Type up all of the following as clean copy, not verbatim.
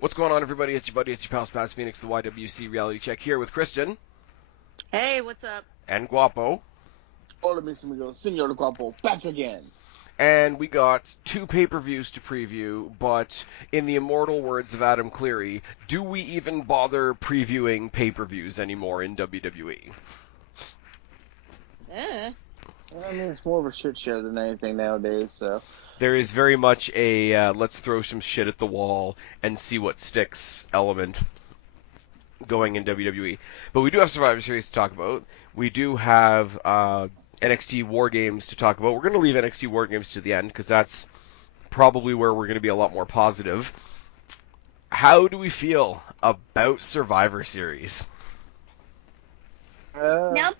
What's going on, everybody? It's your buddy, it's your pal Spaz Phoenix, the YWC Reality Check here with Kristen. Hey, what's up? And Guapo. Hola, mis amigos, Señor Guapo, back again. And we got two pay-per-views to preview, but in the immortal words of Adam Cleary, do we even bother previewing pay-per-views anymore in WWE? Eh. I mean, it's more of a shit show than anything nowadays, so. There is very much a let's throw some shit at the wall and see what sticks element going in WWE. But we do have Survivor Series to talk about. We do have NXT WarGames to talk about. We're going to leave NXT WarGames to the end because that's probably where we're going to be a lot more positive. How do we feel about Survivor Series? Now,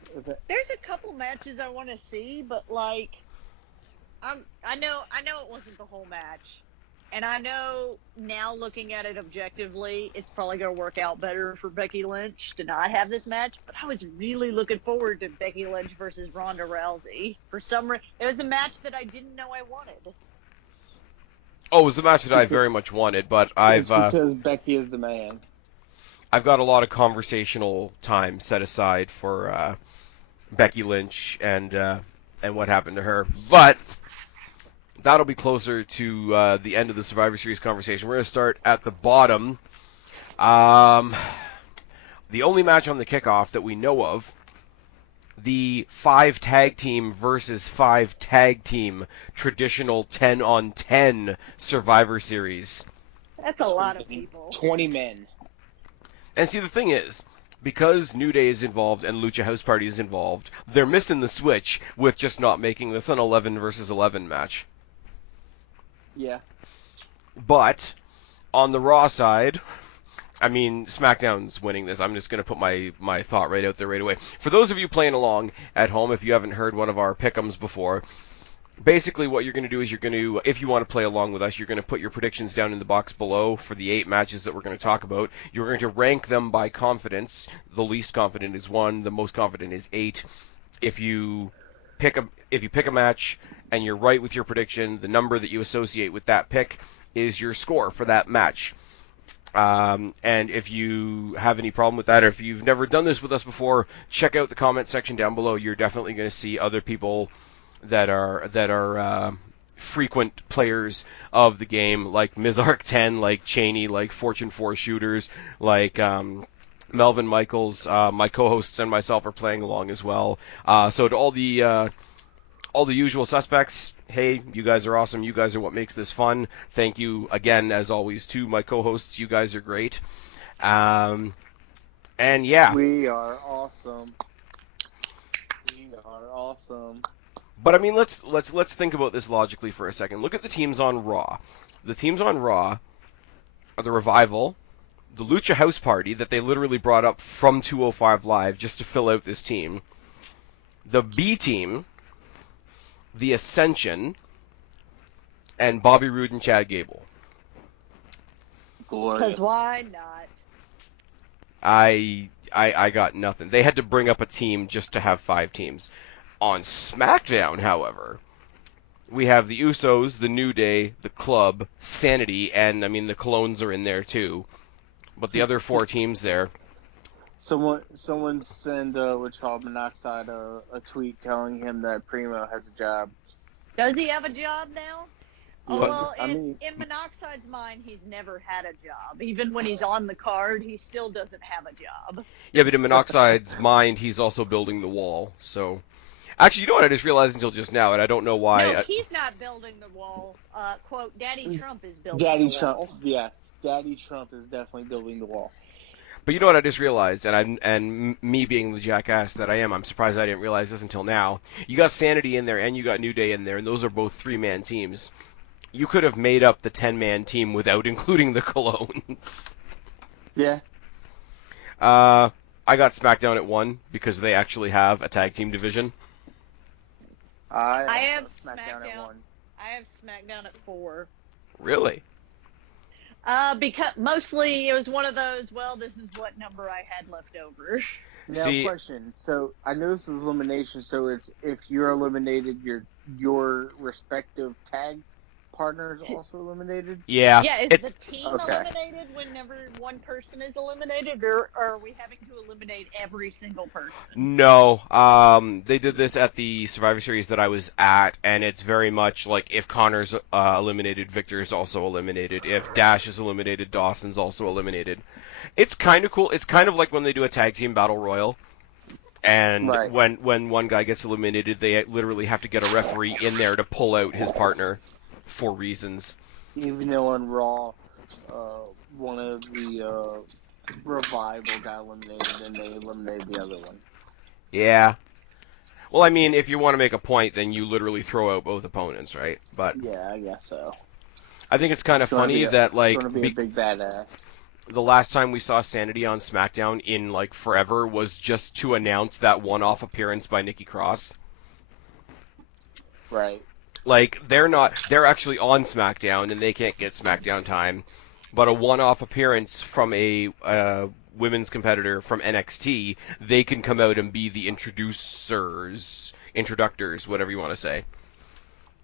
there's a couple matches I want to see, but I know it wasn't the whole match, and I know now looking at it objectively, it's probably going to work out better for Becky Lynch to not have this match. But I was really looking forward to Becky Lynch versus Ronda Rousey. For some reason, it was the match that I didn't know I wanted. Oh, it was the match that I very much wanted, but because Becky is the man. I've got a lot of conversational time set aside for Becky Lynch and what happened to her. But that'll be closer to the end of the Survivor Series conversation. We're going to start at the bottom. The only match on the kickoff that we know of, the 5 tag team versus 5 tag team traditional 10-on-10 Survivor Series. That's a lot of people. 20 men. And see, the thing is, because New Day is involved and Lucha House Party is involved, they're missing the switch with just not making this an 11 versus 11 match. Yeah. But on the Raw side, I mean, SmackDown's winning this. I'm just going to put my thought right out there right away. For those of you playing along at home, if you haven't heard one of our pick'ems before, basically what you're going to do is you're going to, if you want to play along with us, you're going to put your predictions down in the box below for the 8 matches that we're going to talk about. You're going to rank them by confidence. The least confident is 1, the most confident is 8. If you pick a match and you're right with your prediction, the number that you associate with that pick is your score for that match. And if you have any problem with that, or if you've never done this with us before, check out the comment section down below. You're definitely going to see other people that are frequent players of the game, like Mizark 10, like Cheney, like Fortune 4 Shooters, like Melvin Michaels. My co-hosts and myself are playing along as well. So to all the usual suspects, hey, you guys are awesome. You guys are what makes this fun. Thank you again, as always, to my co-hosts. You guys are great. And yeah, We are awesome. We are awesome. but I mean, let's think about this logically for a second. Look at the teams on Raw. The teams on Raw are the Revival, the Lucha House Party that they literally brought up from 205 Live just to fill out this team, the B Team, the Ascension, and Bobby Roode and Chad Gable. Glorious. Because why not? I got nothing. They had to bring up a team just to have 5 teams. On SmackDown, however, we have the Usos, the New Day, the Club, Sanity, and I mean the Clones are in there too. But the other 4 teams there. Someone send Monoxide a tweet telling him that Primo has a job. Does he have a job now? Oh, What? well, in Monoxide's mind, he's never had a job. Even when he's on the card, he still doesn't have a job. Yeah, but in Monoxide's mind, he's also building the wall. So, actually, you know what I just realized until just now, and I don't know why. No, he's not building the wall. Quote, Daddy Trump is building Daddy the Trump, wall. yes. Daddy Trump is definitely building the wall. But you know what I just realized, and me being the jackass that I am, I'm surprised I didn't realize this until now. You got Sanity in there, and you got New Day in there, and those are both 3-man teams. You could have made up the 10-man team without including the Colognes. Yeah. I got SmackDown at 1 because they actually have a tag team division. I have SmackDown at 1. I have SmackDown at 4. Really? Because mostly it was one of those, well, this is what number I had left over. Now, See, question. So I know this is elimination. So it's if you're eliminated, your respective tag partners also eliminated. yeah. Yeah, is it- the team Okay. eliminated when whenever one person is eliminated, or are we having to eliminate every single person? No, they did this at the Survivor Series that I was at, and it's very much like if Connor's eliminated, Victor's also eliminated. If Dash is eliminated, Dawson's also eliminated. It's kind of cool. It's kind of like when they do a tag team battle royal, and Right. when one guy gets eliminated, they literally have to get a referee in there to pull out his partner for reasons. Even though on Raw, one of the Revival got eliminated, and they eliminated the other one. Yeah. Well, I mean, if you want to make a point, then you literally throw out both opponents, right? But Yeah, I guess so. I think it's kind of funny that, like, Going to be a big badass. the last time we saw Sanity on SmackDown in, like, forever was just to announce that one-off appearance by Nikki Cross. Right. Like, they're actually on SmackDown, and they can't get SmackDown time, but a one-off appearance from a women's competitor from NXT, they can come out and be the introductors, whatever you want to say.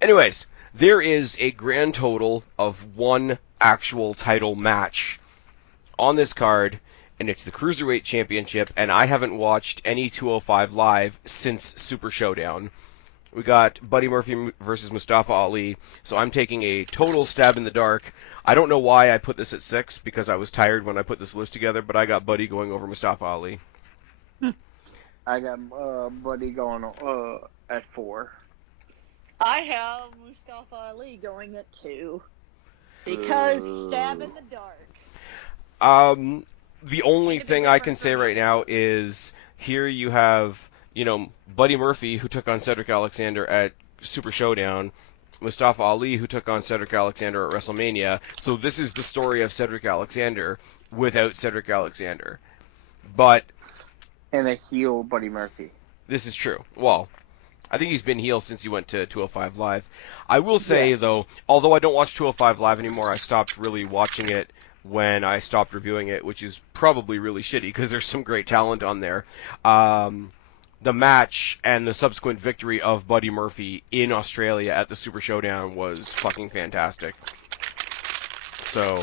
Anyways, there is a grand total of one actual title match on this card, and it's the Cruiserweight Championship, and I haven't watched any 205 Live since Super Showdown. We got Buddy Murphy versus Mustafa Ali, so I'm taking a total stab in the dark. I don't know why I put this at 6, because I was tired when I put this list together, but I got Buddy going over Mustafa Ali. I got Buddy going at 4. I have Mustafa Ali going at 2. Because stab in the dark. The only thing I can say right now is here you have, Buddy Murphy, who took on Cedric Alexander at Super Showdown, Mustafa Ali, who took on Cedric Alexander at WrestleMania. So this is the story of Cedric Alexander without Cedric Alexander. But And a heel Buddy Murphy. this is true. Well, I think he's been heel since he went to 205 Live. I will say, though, although I don't watch 205 Live anymore, I stopped really watching it when I stopped reviewing it, which is probably really shitty because there's some great talent on there. The match and the subsequent victory of Buddy Murphy in Australia at the Super Showdown was fucking fantastic. So,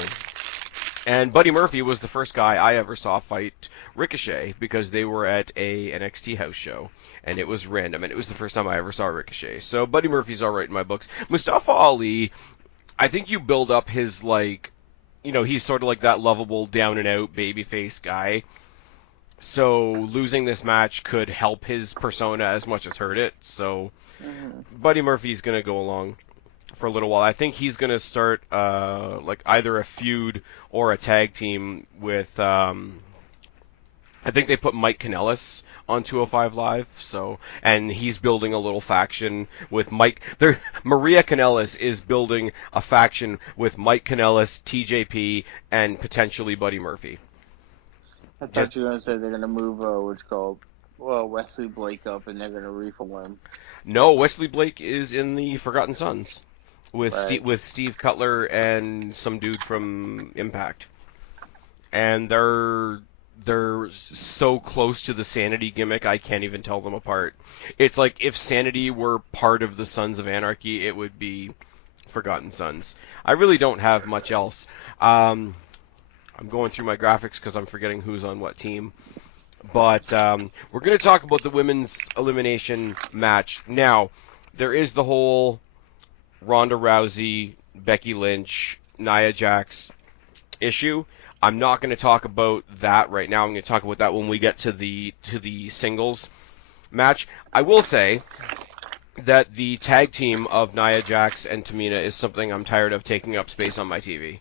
and Buddy Murphy was the first guy I ever saw fight Ricochet because they were at a NXT house show, and it was random, and it was the first time I ever saw Ricochet. So Buddy Murphy's alright in my books. Mustafa Ali, I think you build up his, like, he's sort of like that lovable, down-and-out babyface guy. So losing this match could help his persona as much as hurt it. So Buddy Murphy's going to go along for a little while. I think he's going to start like either a feud or a tag team with I think they put Mike Kanellis on 205 Live, and he's building a little faction with Mike. Maria Kanellis is building a faction with Mike Kanellis, TJP, and potentially Buddy Murphy. I thought you were going to say they're going to move Wesley Blake up and they're going to reform him. No, Wesley Blake is in the Forgotten Sons with Right. with Steve Cutler and some dude from Impact, and they're so close to the Sanity gimmick, I can't even tell them apart. It's like if Sanity were part of the Sons of Anarchy, it would be Forgotten Sons. I really don't have much else. I'm going through my graphics because I'm forgetting who's on what team. But we're going to talk about the women's elimination match. Now, there is the whole Ronda Rousey, Becky Lynch, Nia Jax issue. I'm not going to talk about that right now. I'm going to talk about that when we get to the singles match. I will say that the tag team of Nia Jax and Tamina is something I'm tired of taking up space on my TV.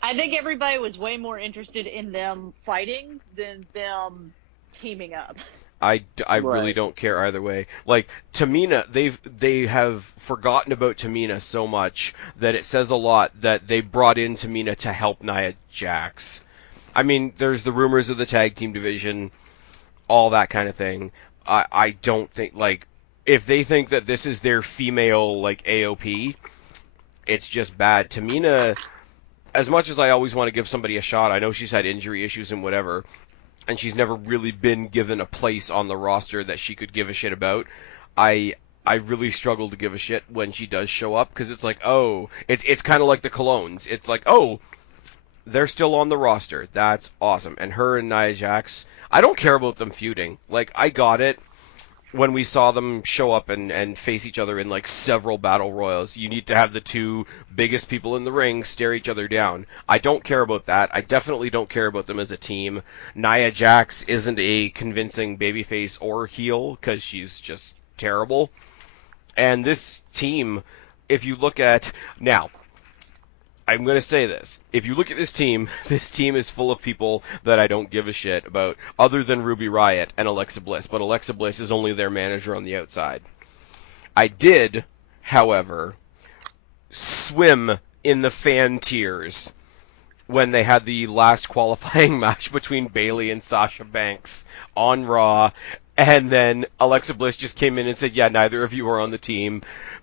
I think everybody was way more interested in them fighting than them teaming up. I really don't care either way. Like Tamina, they have forgotten about Tamina so much that it says a lot that they brought in Tamina to help Nia Jax. I mean, there's the rumors of the tag team division, all that kind of thing. I don't think, like, if they think that this is their female, like, AOP, it's just bad. Tamina, as much as I always want to give somebody a shot, I know she's had injury issues and whatever, and she's never really been given a place on the roster that she could give a shit about. I really struggle to give a shit when she does show up, because it's like, oh, it's kind of like the Colognes. It's like, oh, they're still on the roster. That's awesome. And her and Nia Jax, I don't care about them feuding. Like, I got it when we saw them show up and face each other in like several battle royals. You need to have the two biggest people in the ring stare each other down. I don't care about that. I definitely don't care about them as a team. Nia Jax isn't a convincing babyface or heel because she's just terrible. And this team, if you look at now, I'm going to say this. If you look at this team is full of people that I don't give a shit about, other than Ruby Riott and Alexa Bliss, but Alexa Bliss is only their manager on the outside. I did, however, swim in the fan tears when they had the last qualifying match between Bayley and Sasha Banks on Raw, and then Alexa Bliss just came in and said, yeah, neither of you are on the team.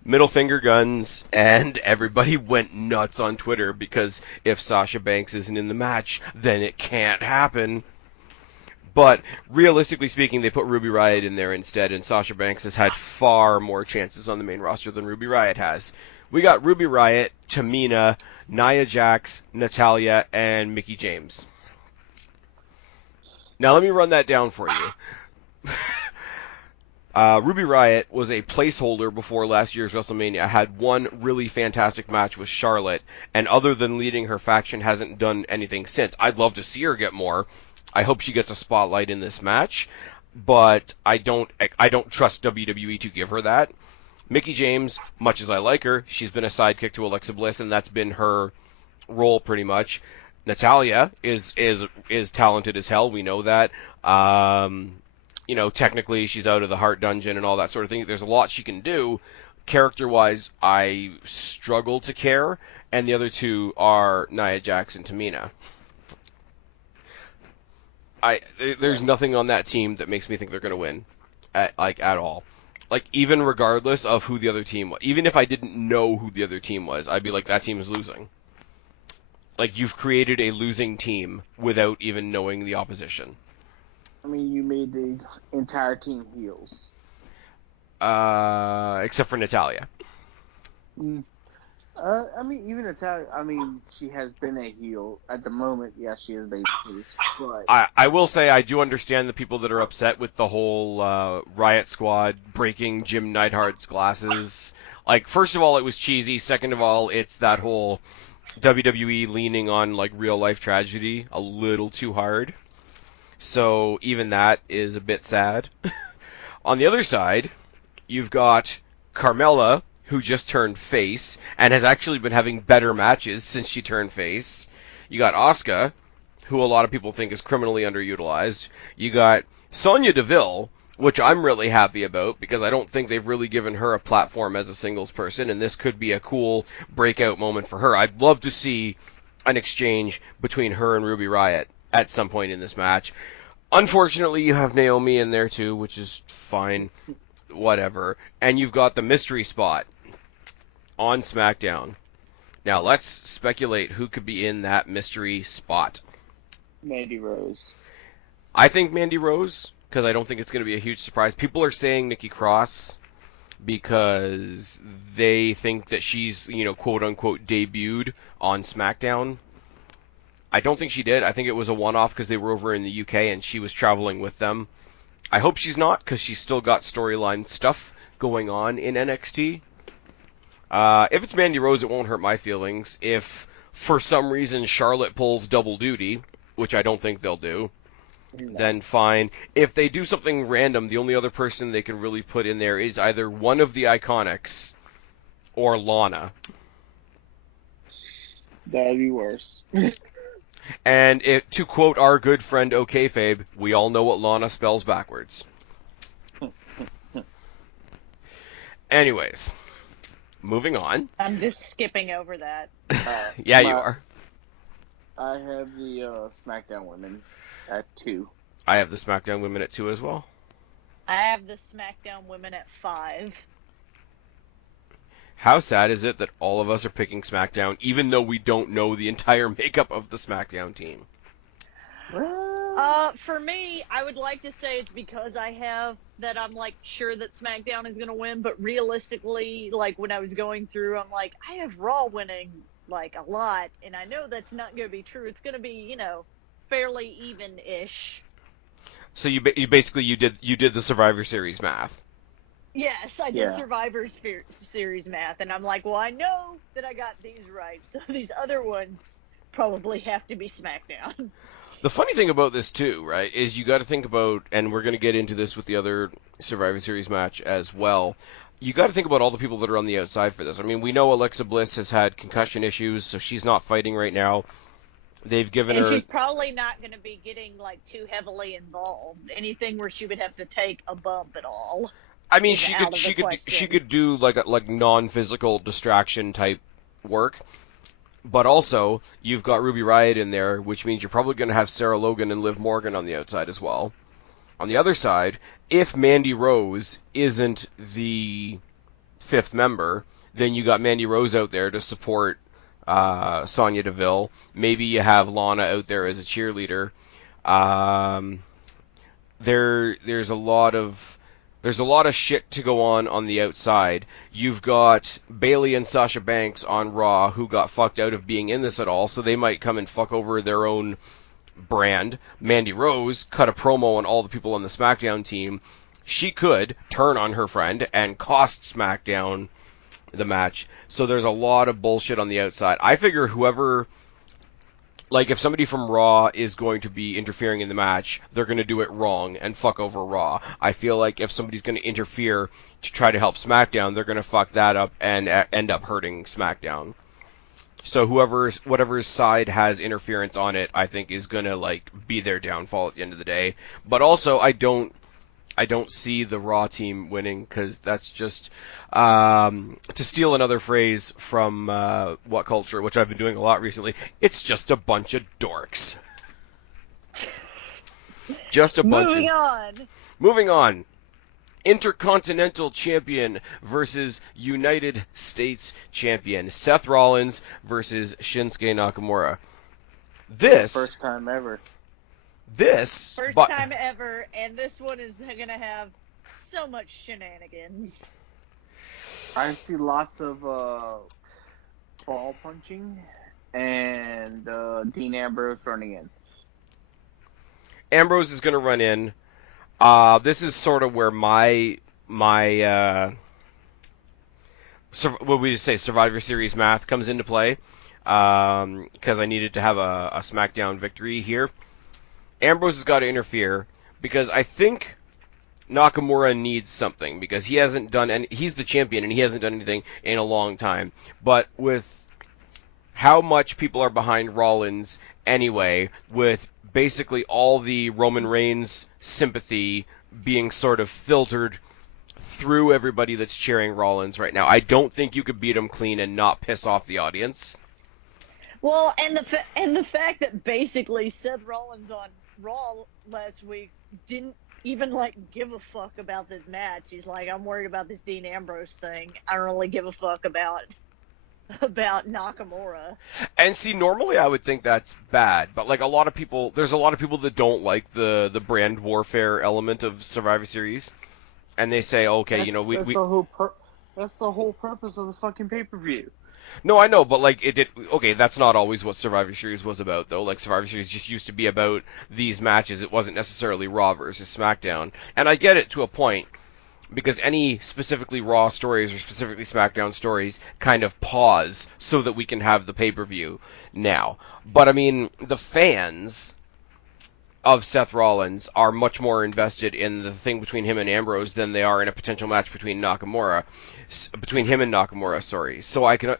Middle finger guns, and everybody went nuts on Twitter because if Sasha Banks isn't in the match, then it can't happen. But realistically speaking, they put Ruby Riott in there instead, and Sasha Banks has had far more chances on the main roster than Ruby Riott has. We got Ruby Riott, Tamina, Nia Jax, Natalya, and Mickie James. Now let me run that down for you. Ruby Riott was a placeholder before last year's WrestleMania, had one really fantastic match with Charlotte, and other than leading her faction, hasn't done anything since. I'd love to see her get more. I hope she gets a spotlight in this match, but I don't trust WWE to give her that. Mickie James, much as I like her, she's been a sidekick to Alexa Bliss, and that's been her role pretty much. Natalya is talented as hell. We know that. Technically she's out of the Heart Dungeon and all that sort of thing. There's a lot she can do. Character-wise, I struggle to care, and the other two are Nia Jax and Tamina. There's nothing on that team that makes me think they're going to win, at all. Like, even regardless of who the other team was. Even if I didn't know who the other team was, I'd be like, that team is losing. Like, you've created a losing team without even knowing the opposition. I mean, you made the entire team heels. Except for Natalya. I mean, even Natalya, she has been a heel. At the moment, yes, she is babyface, but... I will say I do understand the people that are upset with the whole Riot Squad breaking Jim Neidhart's glasses. Like, first of all, it was cheesy. Second of all, it's that whole WWE leaning on, like, real-life tragedy a little too hard. So even that is a bit sad. On the other side, you've got Carmella, who just turned face, and has actually been having better matches since she turned face. You got Asuka, who a lot of people think is criminally underutilized. You got Sonya Deville, which I'm really happy about, because I don't think they've really given her a platform as a singles person, and this could be a cool breakout moment for her. I'd love to see an exchange between her and Ruby Riott at some point in this match. Unfortunately, you have Naomi in there too, which is fine. Whatever. And you've got the mystery spot on SmackDown. Now, let's speculate who could be in that mystery spot. Mandy Rose. I think Mandy Rose, because I don't think it's going to be a huge surprise. People are saying Nikki Cross because they think that she's, quote-unquote debuted on SmackDown. I don't think she did. I think it was a one-off because they were over in the UK and she was traveling with them. I hope she's not, because she's still got storyline stuff going on in NXT. If it's Mandy Rose, it won't hurt my feelings. If, for some reason, Charlotte pulls double duty, which I don't think they'll do, then fine. If they do something random, the only other person they can really put in there is either one of the Iconics or Lana. That'd be worse. And to quote our good friend Okayfabe, we all know what Lana spells backwards. Anyways, moving on. I'm just skipping over that. Yeah, you are. I have the SmackDown women at 2. I have the SmackDown women at 2 as well. I have the SmackDown women at 5. How sad is it that all of us are picking SmackDown, even though we don't know the entire makeup of the SmackDown team? For me, I would like to say it's because I'm like sure that SmackDown is going to win, but realistically, like when I was going through, I'm like, I have Raw winning like a lot, and I know that's not going to be true. It's going to be, fairly even-ish. So you basically you did the Survivor Series math. Yes, I did Yeah. Survivor Series math, and I'm like, well, I know that I got these right, so these other ones probably have to be SmackDown. The funny thing about this too, right, is you got to think about, and we're going to get into this with the other Survivor Series match as well. You got to think about all the people that are on the outside for this. I mean, we know Alexa Bliss has had concussion issues, so she's not fighting right now. They've given And her. she's probably not going to be getting, like, too heavily involved. Anything where she would have to take a bump at all. I mean, is she out could of she the could question. she could do like non-physical distraction type work. But also, you've got Ruby Riott in there, which means you're probably going to have Sarah Logan and Liv Morgan on the outside as well. On the other side, if Mandy Rose isn't the fifth member, then you got Mandy Rose out there to support Sonya Deville. Maybe you have Lana out there as a cheerleader. Um, there's a lot of shit to go on the outside. You've got Bayley and Sasha Banks on Raw who got fucked out of being in this at all, so they might come and fuck over their own brand. Mandy Rose cut a promo on all the people on the SmackDown team. She could turn on her friend and cost SmackDown the match. So there's a lot of bullshit on the outside. I figure whoever, like, if somebody from Raw is going to be interfering in the match, they're going to do it wrong and fuck over Raw. I feel like if somebody's going to interfere to try to help SmackDown, they're going to fuck that up and end up hurting SmackDown. So whatever's side has interference on it, I think is going to, like, be their downfall at the end of the day. But also, I don't see the Raw team winning, because that's just, to steal another phrase from What Culture, which I've been doing a lot recently, it's just a bunch of dorks. Just a bunch Moving of... on. Moving on. Intercontinental Champion versus United States Champion. Seth Rollins versus Shinsuke Nakamura. First time ever. First Time ever, and this one is going to have so much shenanigans. I see lots of ball punching and Dean Ambrose running in. Ambrose is going to run in. This is sort of where my what we just say, Survivor Series math comes into play, because I needed to have a SmackDown victory here. Ambrose has got to interfere, because I think Nakamura needs something, because he hasn't done any. He's the champion and he hasn't done anything in a long time. But with how much people are behind Rollins anyway, with basically all the Roman Reigns sympathy being sort of filtered through everybody that's cheering Rollins right now, I don't think you could beat him clean and not piss off the audience. Well, and the fact that basically Seth Rollins on Raw last week didn't even, like, give a fuck about this match. He's like, I'm worried about this Dean Ambrose thing. I don't really give a fuck about Nakamura. And see, normally I would think that's bad, but like there's a lot of people that don't like the brand warfare element of Survivor Series, and they say, okay, That's the whole purpose of the fucking pay-per-view. No, I know, but like okay, that's not always what Survivor Series was about, though. Like, Survivor Series just used to be about these matches. It wasn't necessarily Raw versus SmackDown, and I get it to a point, because any specifically Raw stories or specifically SmackDown stories kind of pause so that we can have the pay-per-view now. But I mean, the fans of Seth Rollins are much more invested in the thing between him and Ambrose than they are in a potential match between him and Nakamura, sorry. So I can,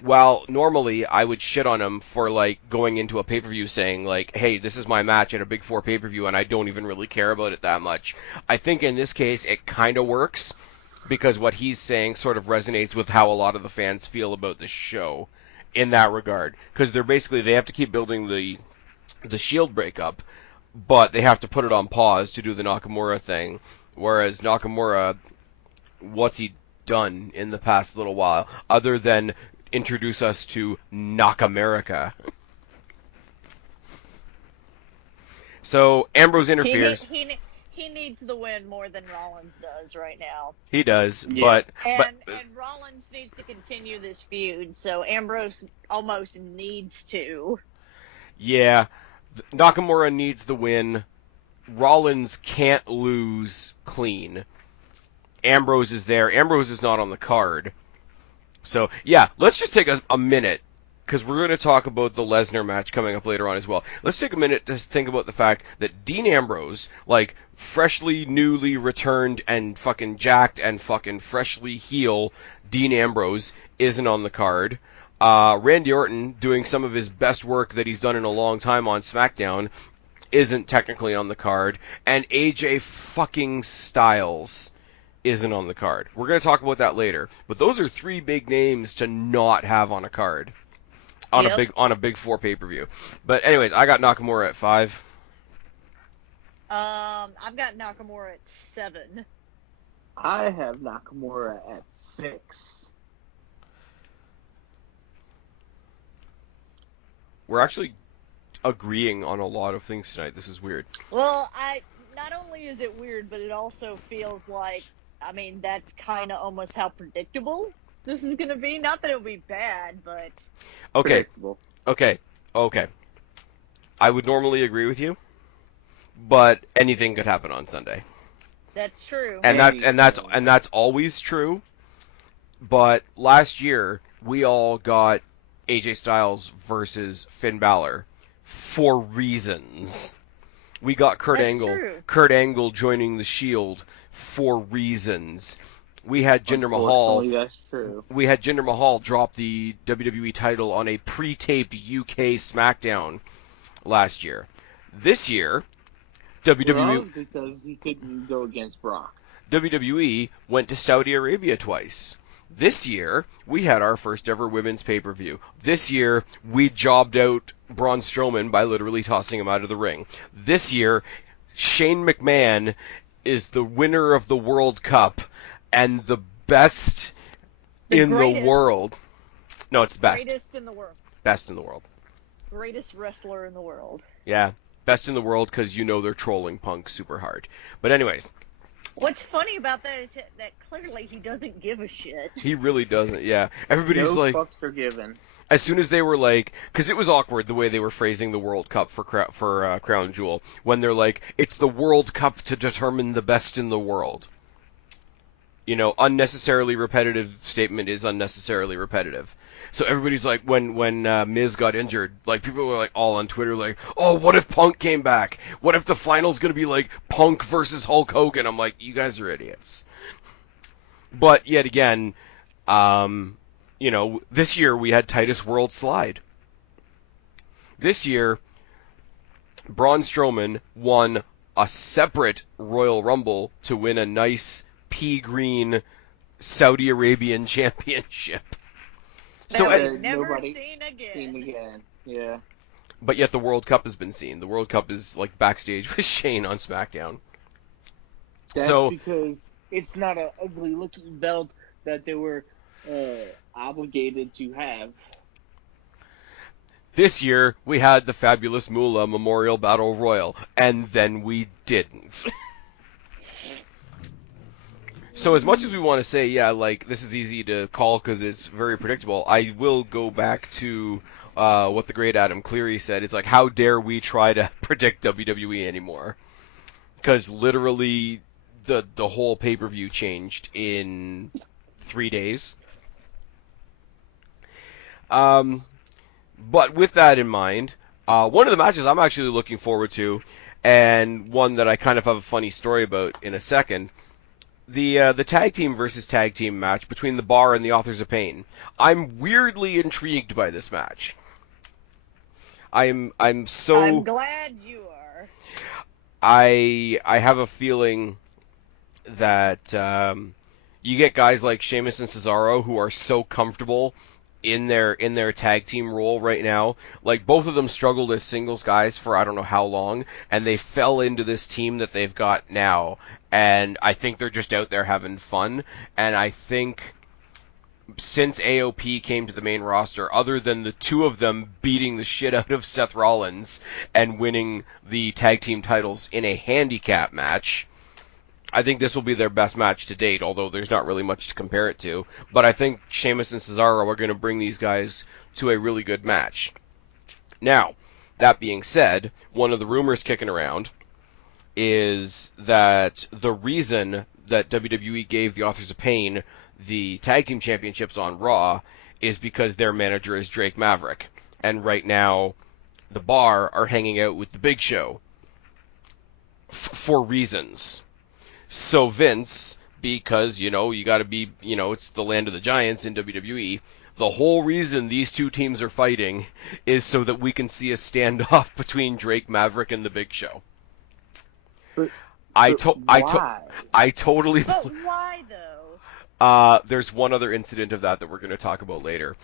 while normally I would shit on him for, like, going into a pay-per-view saying, like, hey, this is my match at a Big Four pay-per-view and I don't even really care about it that much, I think in this case it kind of works, because what he's saying sort of resonates with how a lot of the fans feel about the show in that regard. Because they have to keep building the Shield breakup, but they have to put it on pause to do the Nakamura thing, whereas Nakamura, what's he done in the past little while other than introduce us to Nakamerica? So Ambrose interferes. he needs the win more than Rollins does right now. He does, Yeah. but And Rollins needs to continue this feud, so Ambrose almost needs to. yeah, Nakamura needs the win. Rollins can't lose clean. Ambrose is there. Ambrose is not on the card. So, yeah, let's just take a minute, because we're going to talk about the Lesnar match coming up later on as well. Let's take a minute to think about the fact that Dean Ambrose, like, freshly, newly returned and fucking jacked and fucking freshly heel Dean Ambrose, isn't on the card. Randy Orton, doing some of his best work that he's done in a long time on SmackDown, isn't technically on the card. And AJ fucking Styles isn't on the card. We're going to talk about that later. But those are three big names to not have on a card. On a big 4 pay-per-view. But anyways, I got Nakamura at 5. I've got Nakamura at 7. I have Nakamura at 6. We're actually agreeing on a lot of things tonight. This is weird. Well, not only is it weird, but it also feels like, I mean, that's kind of almost how predictable this is going to be. Not that it'll be bad, but... Okay. Okay. I would normally agree with you, but anything could happen on Sunday. That's true. And that's always true. But last year we all got AJ Styles versus Finn Balor for reasons. We got Kurt Angle joining the Shield for reasons. We had Jinder Mahal. That's true. We had Jinder Mahal drop the WWE title on a pre-taped UK SmackDown last year. This year, WWE because he couldn't go against Brock. WWE went to Saudi Arabia twice. This year, we had our first ever women's pay-per-view. This year, we jobbed out Braun Strowman by literally tossing him out of the ring. This year, Shane McMahon is the winner of the World Cup and the best in the world. No, it's best. Greatest in the world. Best in the world. Greatest wrestler in the world. Yeah, best in the world because you know they're trolling Punk super hard. But anyways. What's funny about that is that clearly he doesn't give a shit. He really doesn't, yeah. Everybody's no like... fucks are given. As soon as they were like... Because it was awkward the way they were phrasing the World Cup for Crown Jewel. When they're like, it's the World Cup to determine the best in the world. You know, unnecessarily repetitive statement is unnecessarily repetitive. So everybody's like, when Miz got injured, like people were like all on Twitter like, oh, what if Punk came back? What if the final's gonna be like Punk versus Hulk Hogan? I'm like, you guys are idiots. But yet again, you know, this year we had Titus World Slide. This year, Braun Strowman won a separate Royal Rumble to win a nice pea green Saudi Arabian championship. So never seen again. Yeah. But yet the World Cup has been seen. The World Cup is like backstage with Shane on SmackDown. That's because it's not an ugly looking belt that they were obligated to have. This year we had the Fabulous Moolah Memorial Battle Royal, and then we didn't. So as much as we want to say, yeah, like, this is easy to call because it's very predictable, I will go back to what the great Adam Cleary said. It's like, how dare we try to predict WWE anymore? Because literally the whole pay-per-view changed in 3 days. But with that in mind, one of the matches I'm actually looking forward to, and one that I kind of have a funny story about in a second, the tag team versus tag team match between the Bar and the Authors of Pain. I'm weirdly intrigued by this match. I'm glad you are. I have a feeling that you get guys like Sheamus and Cesaro who are so comfortable in their tag team role right now. Like, both of them struggled as singles guys for I don't know how long, and they fell into this team that they've got now. And I think they're just out there having fun. And I think since AOP came to the main roster, other than the two of them beating the shit out of Seth Rollins and winning the tag team titles in a handicap match. I think this will be their best match to date, although there's not really much to compare it to. But I think Sheamus and Cesaro are going to bring these guys to a really good match. Now, that being said, one of the rumors kicking around is that the reason that WWE gave the Authors of Pain the tag team championships on Raw is because their manager is Drake Maverick. And right now, the Bar are hanging out with the Big Show for reasons. So Vince, because, you gotta be, it's the land of the giants in WWE, the whole reason these two teams are fighting is so that we can see a standoff between Drake Maverick and the Big Show. I totally... But why, though? There's one other incident of that we're going to talk about later.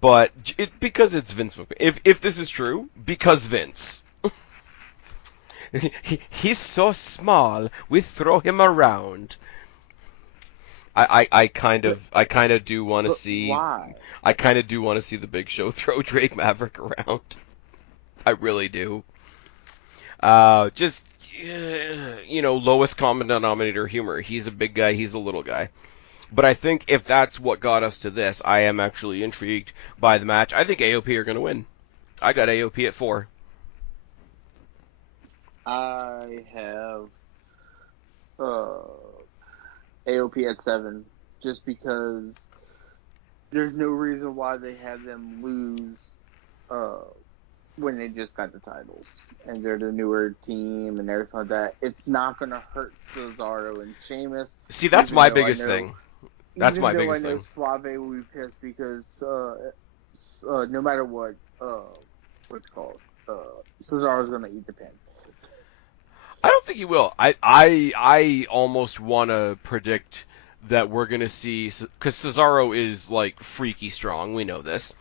But because it's Vince McMahon. If this is true, because Vince. He's so small, we throw him around. I kind of do want to see. Why? I kind of do want to see the Big Show throw Drake Maverick around. I really do. Just lowest common denominator humor. He's a big guy. He's a little guy. But I think if that's what got us to this, I am actually intrigued by the match. I think AOP are going to win. I got AOP at 4. I have AOP at 7, just because there's no reason why they had them lose when they just got the titles. And they're the newer team and everything like that. It's not going to hurt Cesaro and Sheamus. See, that's my biggest thing. That's my biggest thing. Suave will be pissed because no matter what, Cesaro's going to eat the pin. I don't think he will. I almost want to predict that we're going to see, because Cesaro is like freaky strong. We know this.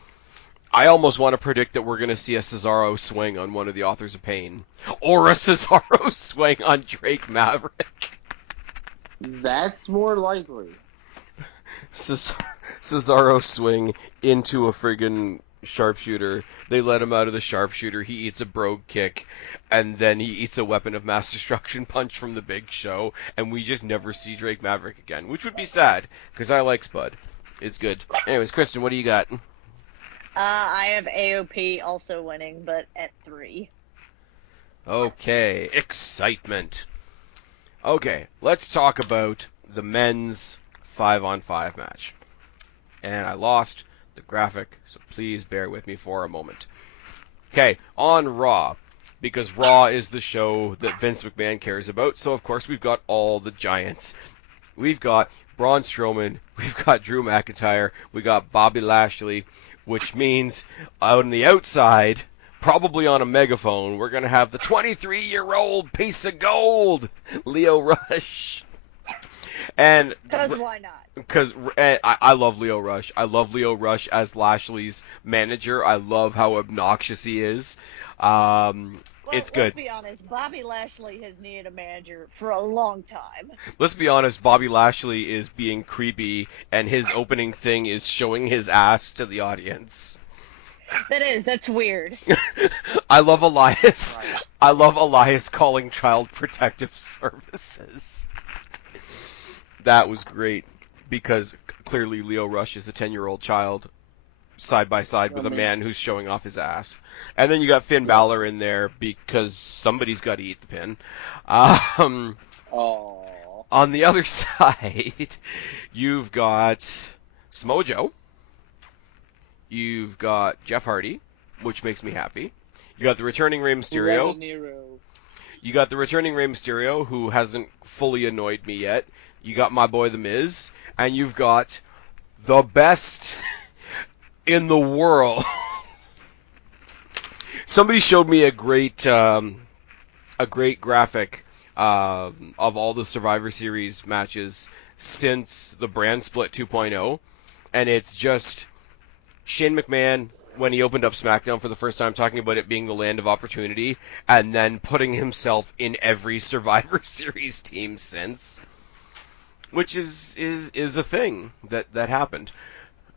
I almost want to predict that we're going to see a Cesaro swing on one of the Authors of Pain, or a Cesaro swing on Drake Maverick. That's more likely. Cesaro swing into a friggin' sharpshooter. They let him out of the sharpshooter. He eats a brogue kick, and then he eats a weapon of mass destruction punch from the Big Show, and we just never see Drake Maverick again, which would be sad, because I like Spud. It's good. Anyways, Kristen, what do you got? I have AOP also winning, but at 3. Okay, excitement. Okay, let's talk about the men's 5-on-5 match. And I lost the graphic, so please bear with me for a moment. Okay, on Raw, because Raw is the show that Vince McMahon cares about, so of course we've got all the giants. We've got Braun Strowman, we've got Drew McIntyre, we got Bobby Lashley, which means on the outside, probably on a megaphone, we're going to have the 23-year-old piece of gold, Lio Rush. And because why not? Because I love Lio Rush. I love Lio Rush as Lashley's manager. I love how obnoxious he is. It's good. Let's be honest. Bobby Lashley has needed a manager for a long time. Let's be honest. Bobby Lashley is being creepy, and his opening thing is showing his ass to the audience. That's weird. I love Elias. I love Elias calling Child Protective Services. That was great, because clearly Lio Rush is a 10-year-old child, side by side with a man who's showing off his ass. And then you got Finn Balor in there, because somebody's got to eat the pin. On the other side, you've got Smojo. You've got Jeff Hardy, which makes me happy. You got the returning Rey Mysterio. You got the returning Rey Mysterio, who hasn't fully annoyed me yet. You got my boy The Miz, and you've got the best in the world. Somebody showed me a great graphic of all the Survivor Series matches since the brand split 2.0, and it's just Shane McMahon when he opened up SmackDown for the first time, talking about it being the land of opportunity, and then putting himself in every Survivor Series team since. Which is a thing that happened.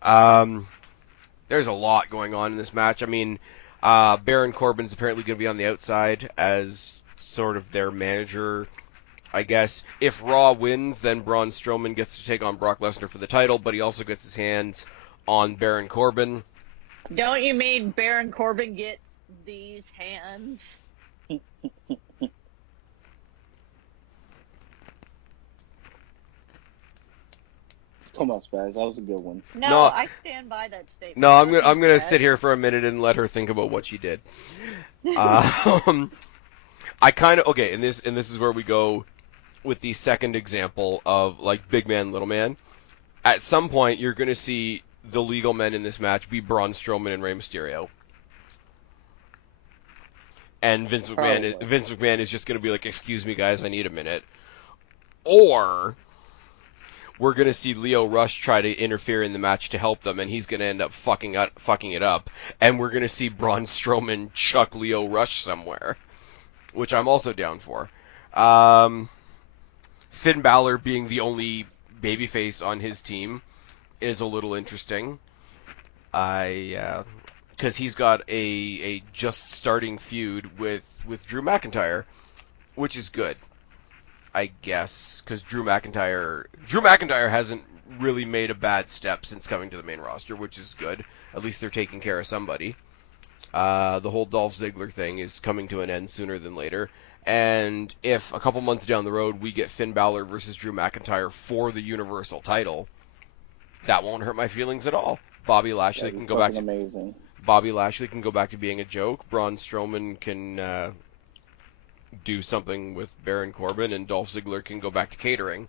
There's a lot going on in this match. I mean, Baron Corbin's apparently going to be on the outside as sort of their manager, I guess. If Raw wins, then Braun Strowman gets to take on Brock Lesnar for the title, but he also gets his hands on Baron Corbin. Don't you mean Baron Corbin gets these hands? Come on, Spaz. That was a good one. No, I stand by that statement. No, I'm gonna sit here for a minute and let her think about what she did. I kind of okay, and this is where we go with the second example of like big man, little man. At some point, you're gonna see the legal men in this match be Braun Strowman and Rey Mysterio. And Vince McMahon is just going to be like, excuse me, guys, I need a minute. Or we're going to see Lio Rush try to interfere in the match to help them, and he's going to end up fucking it up. And we're going to see Braun Strowman chuck Lio Rush somewhere, which I'm also down for. Finn Balor being the only babyface on his team is a little interesting. Because he's got a just starting feud with Drew McIntyre, which is good, I guess, because Drew McIntyre hasn't really made a bad step since coming to the main roster, which is good. At least they're taking care of somebody. The whole Dolph Ziggler thing is coming to an end sooner than later, and if a couple months down the road we get Finn Balor versus Drew McIntyre for the Universal title, that won't hurt my feelings at all. Bobby Lashley can go back to amazing. Bobby Lashley can go back to being a joke. Braun Strowman can do something with Baron Corbin, and Dolph Ziggler can go back to catering.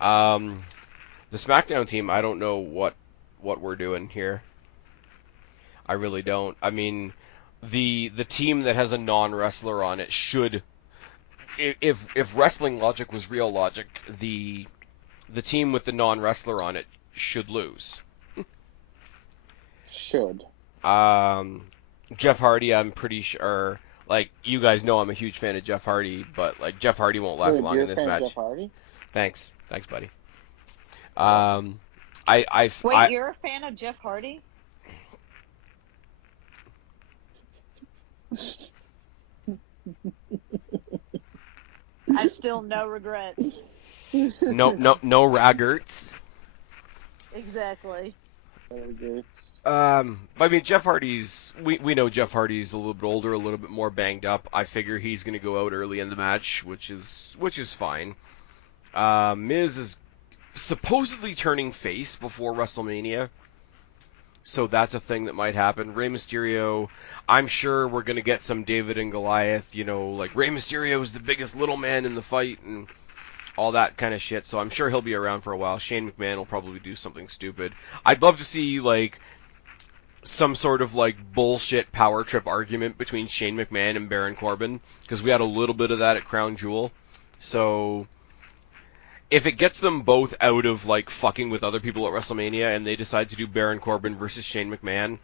The SmackDown team, I don't know what we're doing here. I really don't. I mean, the team that has a non-wrestler on it should, if wrestling logic was real logic, the team with the non-wrestler on it should lose. Should. Jeff Hardy, I'm pretty sure, like, you guys know I'm a huge fan of Jeff Hardy, but, like, Jeff Hardy won't last long in this match. Jeff Hardy? Thanks, buddy. Wait, you're a fan of Jeff Hardy? I still no regrets. No raggarts. Exactly. I mean, Jeff Hardy's. We know Jeff Hardy's a little bit older, a little bit more banged up. I figure he's going to go out early in the match, which is fine. Miz is supposedly turning face before WrestleMania, so that's a thing that might happen. Rey Mysterio, I'm sure we're going to get some David and Goliath. You know, like Rey Mysterio is the biggest little man in the fight, and all that kind of shit, so I'm sure he'll be around for a while. Shane McMahon will probably do something stupid. I'd love to see, like, some sort of, like, bullshit power trip argument between Shane McMahon and Baron Corbin, because we had a little bit of that at Crown Jewel. So, if it gets them both out of, like, fucking with other people at WrestleMania, and they decide to do Baron Corbin versus Shane McMahon,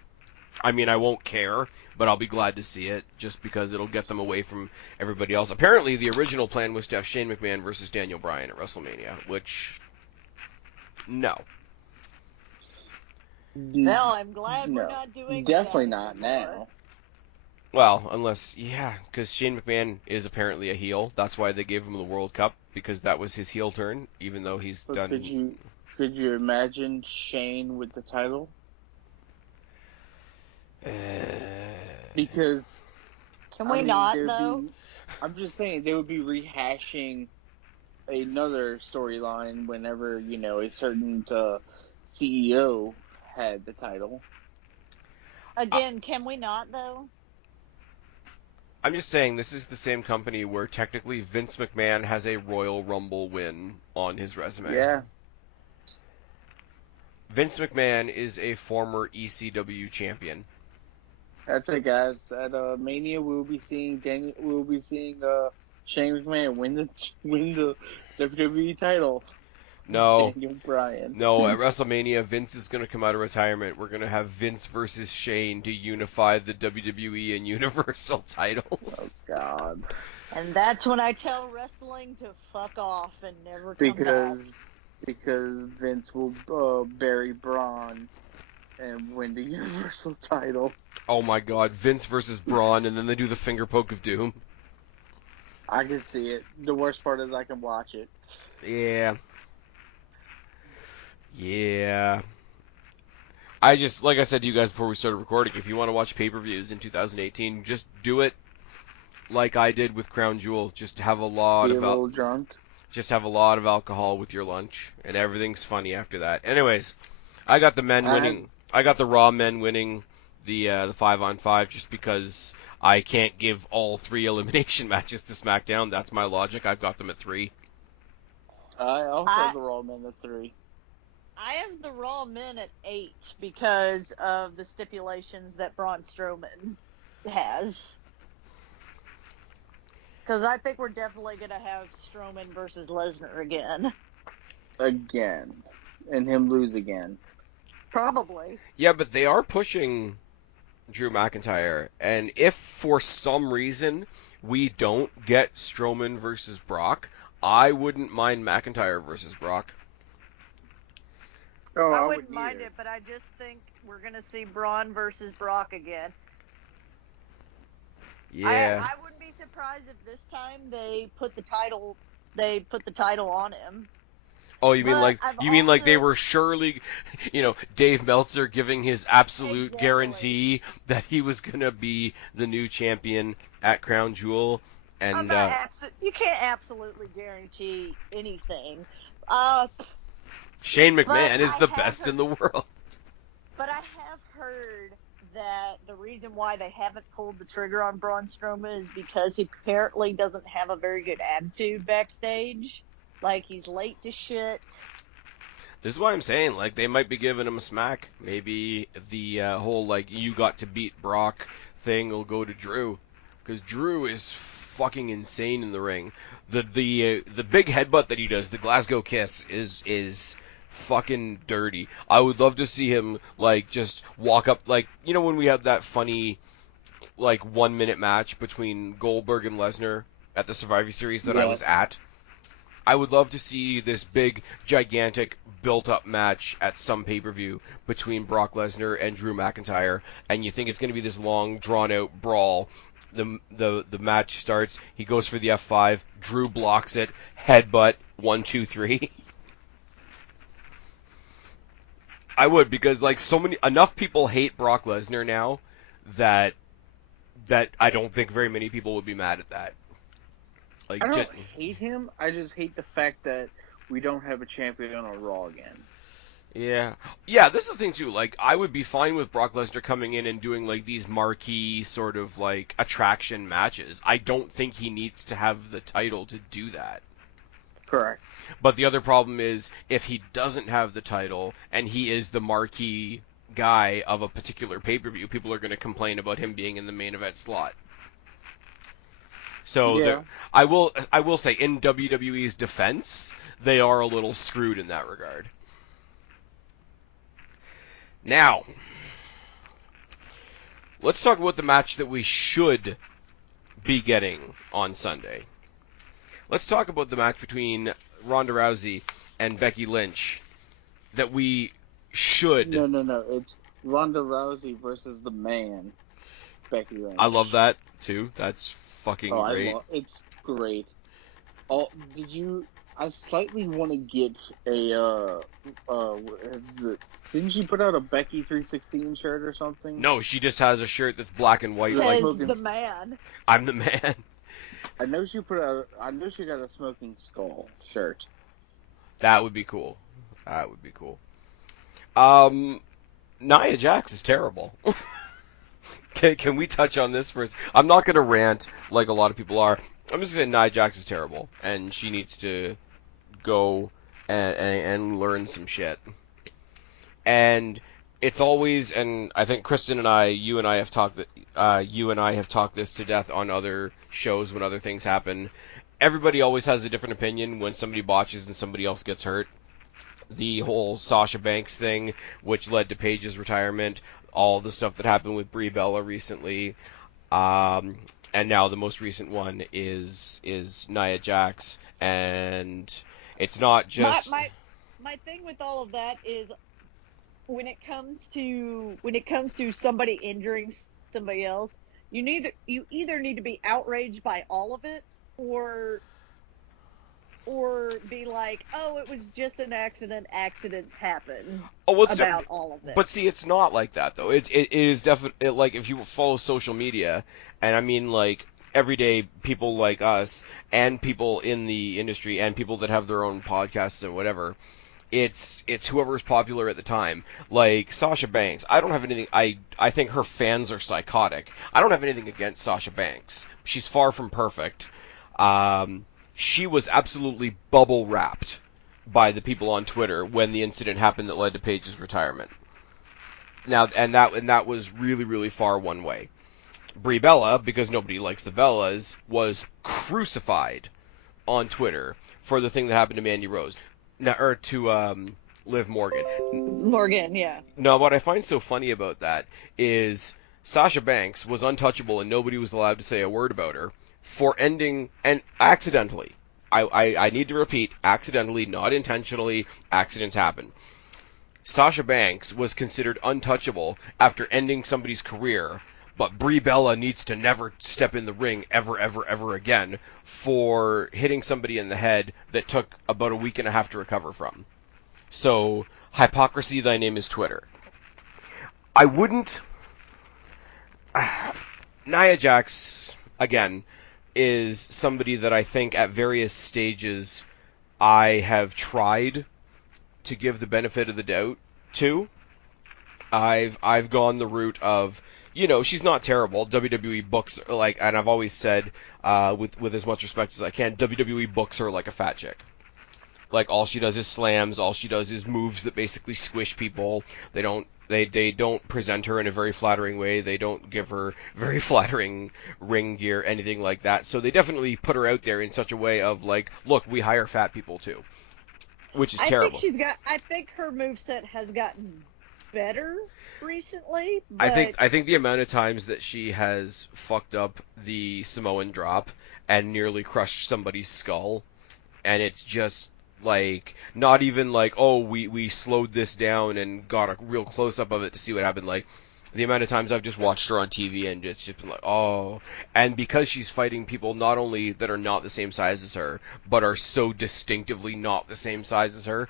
I mean, I won't care, but I'll be glad to see it, just because it'll get them away from everybody else. Apparently, the original plan was to have Shane McMahon versus Daniel Bryan at WrestleMania, which, no. Well, I'm glad we're not doing Definitely that not anymore. now. Well, unless, because Shane McMahon is apparently a heel. That's why they gave him the World Cup, because that was his heel turn, even though he's But done... Could you imagine Shane with the title? Because Can we not, though? I'm just saying they would be rehashing another storyline whenever, you know, a certain CEO had the title. Again, can we not, though? I'm just saying this is the same company where technically Vince McMahon has a Royal Rumble win on his resume. Yeah. Vince McMahon is a former ECW champion. That's it, guys. At Mania, we'll be seeing Shane McMahon win the WWE title. No. Daniel Bryan. No, at WrestleMania, Vince is going to come out of retirement. We're going to have Vince versus Shane to unify the WWE and Universal titles. Oh, God. And that's when I tell wrestling to fuck off and never come back. because Vince will bury Braun and win the Universal title. Oh my God, Vince versus Braun, and then they do the finger poke of doom. I can see it. The worst part is I can watch it. Yeah. Yeah. I just, like I said to you guys before we started recording, if you want to watch pay-per-views in 2018, just do it like I did with Crown Jewel. Just have a lot Be of a little drunk. just have a lot of alcohol with your lunch, and everything's funny after that. Anyways, I got the men winning. I got the Raw men winning the 5-on-5 just because I can't give all 3 elimination matches to SmackDown. That's my logic. I've got them at 3. I also have the Raw men at 3. I have the Raw men at 8 because of the stipulations that Braun Strowman has. Because I think we're definitely going to have Strowman versus Lesnar again. Again. And him lose again. Probably. Yeah, but they are pushing Drew McIntyre, and if for some reason we don't get Strowman versus Brock, I wouldn't mind McIntyre versus Brock. Oh, I wouldn't mind it, but I just think we're going to see Braun versus Brock again. Yeah. I wouldn't be surprised if this time they put the title on him. Oh, you mean But like they were surely, Dave Meltzer giving his absolute Exactly. guarantee that he was gonna be the new champion at Crown Jewel, and you can't absolutely guarantee anything. Shane McMahon is the I have best in the world. But I have heard that the reason why they haven't pulled the trigger on Braun Strowman is because he apparently doesn't have a very good attitude backstage. Like, he's late to shit. This is why I'm saying, like, they might be giving him a smack. Maybe the whole, like, you got to beat Brock thing will go to Drew. Because Drew is fucking insane in the ring. The big headbutt that he does, the Glasgow Kiss, is fucking dirty. I would love to see him, like, just walk up, like, when we had that funny, like, 1-minute match between Goldberg and Lesnar at the Survivor Series that I was at? I would love to see this big, gigantic, built-up match at some pay-per-view between Brock Lesnar and Drew McIntyre, and you think it's going to be this long, drawn-out brawl. The match starts, he goes for the F5, Drew blocks it, headbutt, 1, 2, 3. I would, because like enough people hate Brock Lesnar now that I don't think very many people would be mad at that. Like, I don't hate him. I just hate the fact that we don't have a champion on Raw again. Yeah. Yeah, this is the thing, too. Like, I would be fine with Brock Lesnar coming in and doing, like, these marquee sort of, like, attraction matches. I don't think he needs to have the title to do that. Correct. But the other problem is, if he doesn't have the title, and he is the marquee guy of a particular pay-per-view, people are going to complain about him being in the main event slot. So I will say, in WWE's defense, they are a little screwed in that regard. Now, let's talk about the match that we should be getting on Sunday. Let's talk about the match between Ronda Rousey and Becky Lynch that we should. No. It's Ronda Rousey versus the man, Becky Lynch. I love that, too. That's fucking great. It's great. I slightly want to get a didn't she put out a Becky 316 shirt or something? No, she just has a shirt that's black and white. Says the man. I'm the man. I know she got a Smoking Skull shirt. That would be cool. Nia Jax is terrible. Can we touch on this first? I'm not going to rant like a lot of people are. I'm just going to say Nia Jax is terrible, and she needs to go and learn some shit. And it's always, and I think Kristen and you and I have talked this to death on other shows when other things happen. Everybody always has a different opinion when somebody botches and somebody else gets hurt. The whole Sasha Banks thing, which led to Paige's retirement, all the stuff that happened with Brie Bella recently, and now the most recent one is Nia Jax, and it's not just my thing with all of that is when it comes to somebody injuring somebody else, you either need to be outraged by all of it, or be like, oh, it was just an accident. Accidents happen. About all of it. But see, it's not like that though. It is definitely like if you follow social media, and I mean like everyday people like us and people in the industry and people that have their own podcasts and whatever. It's whoever's popular at the time. Like Sasha Banks. I don't have anything. I think her fans are psychotic. I don't have anything against Sasha Banks. She's far from perfect. She was absolutely bubble wrapped by the people on Twitter when the incident happened that led to Paige's retirement. Now, and that was really, really far one way. Brie Bella, because nobody likes the Bellas, was crucified on Twitter for the thing that happened to Mandy Rose. Now, or to Liv Morgan. Morgan, yeah. No, what I find so funny about that is Sasha Banks was untouchable and nobody was allowed to say a word about her for ending, and accidentally. I need to repeat, accidentally, not intentionally, accidents happen. Sasha Banks was considered untouchable after ending somebody's career, but Brie Bella needs to never step in the ring ever, ever, ever again for hitting somebody in the head that took about a week and a half to recover from. So, hypocrisy, thy name is Twitter. I wouldn't... Nia Jax, again, is somebody that I think at various stages I have tried to give the benefit of the doubt to. I've gone the route of, you know, she's not terrible. WWE books, like, and I've always said, with as much respect as I can, WWE books her like a fat chick. Like, all she does is slams, all she does is moves that basically squish people. They don't present her in a very flattering way. They don't give her very flattering ring gear, anything like that. So they definitely put her out there in such a way of, like, look, we hire fat people too. Which is terrible. I think her moveset has gotten better recently. But... I think the amount of times that she has fucked up the Samoan drop and nearly crushed somebody's skull, and it's just like not even like, oh, we slowed this down and got a real close up of it to see what happened. Like the amount of times I've just watched her on TV and it's just been like, oh. And because she's fighting people not only that are not the same size as her, but are so distinctively not the same size as her,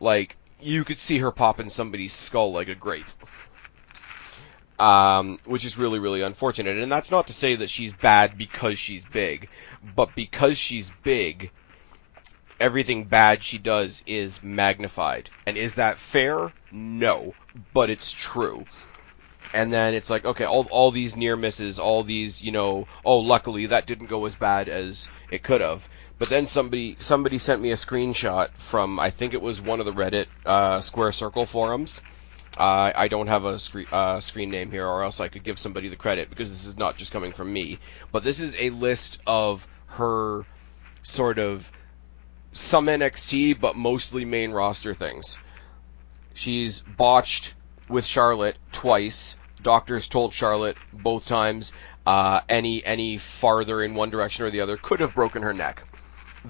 like you could see her popping somebody's skull like a grape. Which is really, really unfortunate. And that's not to say that she's bad because she's big, but because she's big, everything bad she does is magnified. And is that fair? No. But it's true. And then it's like, okay, all these near misses, all these, you know, oh, luckily that didn't go as bad as it could have. But then somebody sent me a screenshot from, I think it was one of the Reddit Square Circle forums. I don't have a screen name here, or else I could give somebody the credit, because this is not just coming from me. But this is a list of her sort of some NXT, but mostly main roster things. She's botched with Charlotte twice. Doctors told Charlotte both times any farther in one direction or the other could have broken her neck.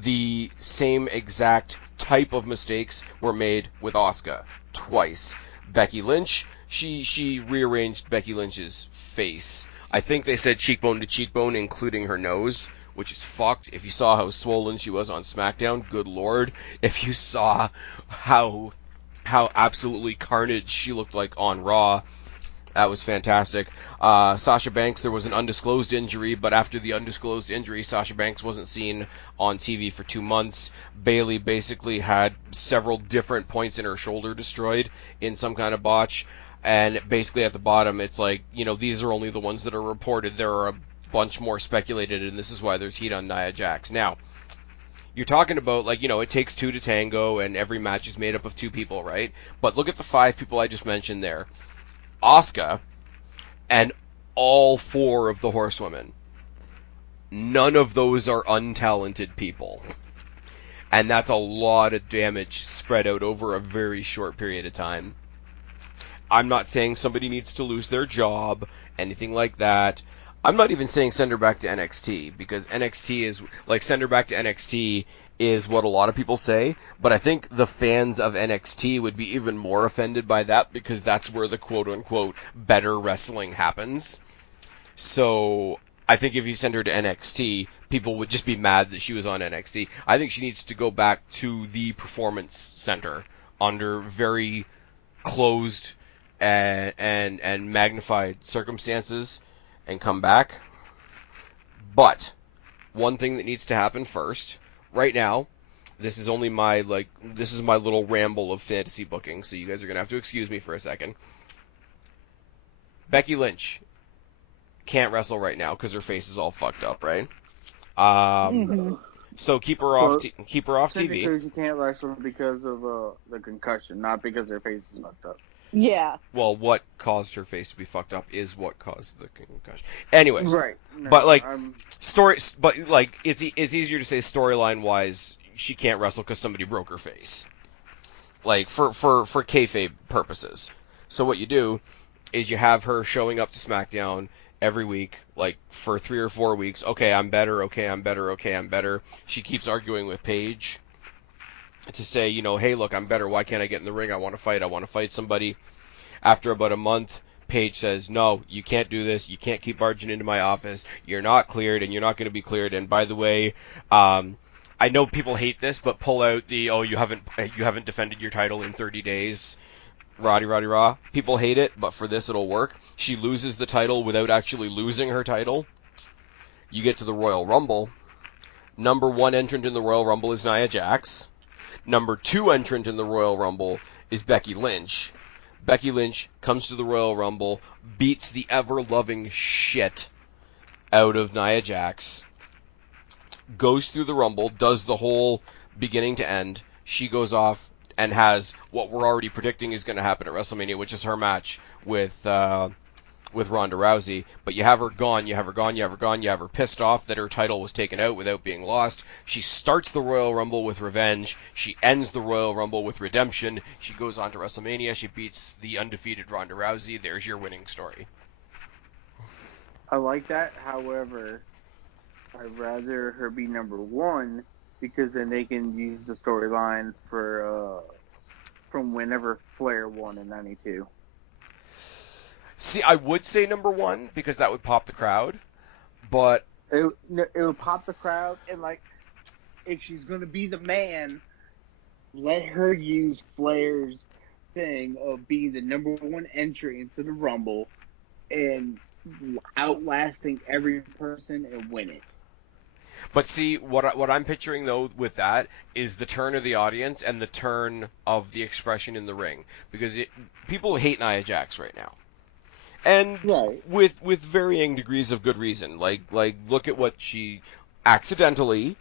The same exact type of mistakes were made with Asuka twice. Becky Lynch, she rearranged Becky Lynch's face. I think they said cheekbone to cheekbone, including her nose, which is fucked. If you saw how swollen she was on SmackDown, good lord. If you saw how absolutely carnage she looked like on Raw, that was fantastic. Sasha Banks, there was an undisclosed injury, but after the undisclosed injury, Sasha Banks wasn't seen on TV for 2 months. Bayley basically had several different points in her shoulder destroyed in some kind of botch. And basically at the bottom, it's like, you know, these are only the ones that are reported. There are a bunch more speculated, and this is why there's heat on Nia Jax. Now, you're talking about, like, you know, it takes two to tango, and every match is made up of two people, right? But look at the 5 people I just mentioned there. Asuka and all 4 of the horsewomen. None of those are untalented people. And that's a lot of damage spread out over a very short period of time. I'm not saying somebody needs to lose their job, anything like that. I'm not even saying send her back to NXT, because NXT is, like, send her back to NXT is what a lot of people say, but I think the fans of NXT would be even more offended by that, because that's where the quote-unquote better wrestling happens. So I think if you send her to NXT, people would just be mad that she was on NXT. I think she needs to go back to the Performance Center under very closed and magnified circumstances and come back. But one thing that needs to happen first, right now, this is only my this is my little ramble of fantasy booking, so you guys are gonna have to excuse me for a second. Becky Lynch can't wrestle right now because her face is all fucked up, right? So keep her off. Keep her off TV. Technically, she can't wrestle because of the concussion, not because her face is fucked up. Yeah. Well, what caused her face to be fucked up is what caused the concussion. Anyways, Right. No, but like it's easier to say storyline wise she can't wrestle because somebody broke her face. Like for kayfabe purposes. So what you do is you have her showing up to SmackDown every week, like for 3 or 4 weeks. Okay, I'm better. Okay, I'm better. Okay, I'm better. She keeps arguing with Paige to say, hey, look, I'm better. Why can't I get in the ring? I want to fight. I want to fight somebody. After about a month, Paige says, no, you can't do this. You can't keep barging into my office. You're not cleared, and you're not going to be cleared. And by the way, I know people hate this, but pull out the, you haven't defended your title in 30 days. Rah. People hate it, but for this it'll work. She loses the title without actually losing her title. You get to the Royal Rumble. Number 1 entrant in the Royal Rumble is Nia Jax. Number 2 entrant in the Royal Rumble is Becky Lynch. Becky Lynch comes to the Royal Rumble, beats the ever-loving shit out of Nia Jax, goes through the Rumble, does the whole beginning to end. She goes off and has what we're already predicting is going to happen at WrestleMania, which is her match with Ronda Rousey. But you have her gone, you have her pissed off that her title was taken out without being lost. She starts the Royal Rumble with revenge. She ends the Royal Rumble with redemption. She goes on to WrestleMania. She beats the undefeated Ronda Rousey. There's your winning story. I like that. However, I'd rather her be number 1 because then they can use the storyline for from whenever Flair won in '92. See, I would say number 1 because that would pop the crowd, but it would pop the crowd, and like if she's gonna be the man, let her use Flair's thing of being the number 1 entry into the Rumble and outlasting every person and win it. But see, what I'm picturing, though, with that is the turn of the audience and the turn of the expression in the ring. Because people hate Nia Jax right now. And right. with varying degrees of good reason. Like look at what she accidentally,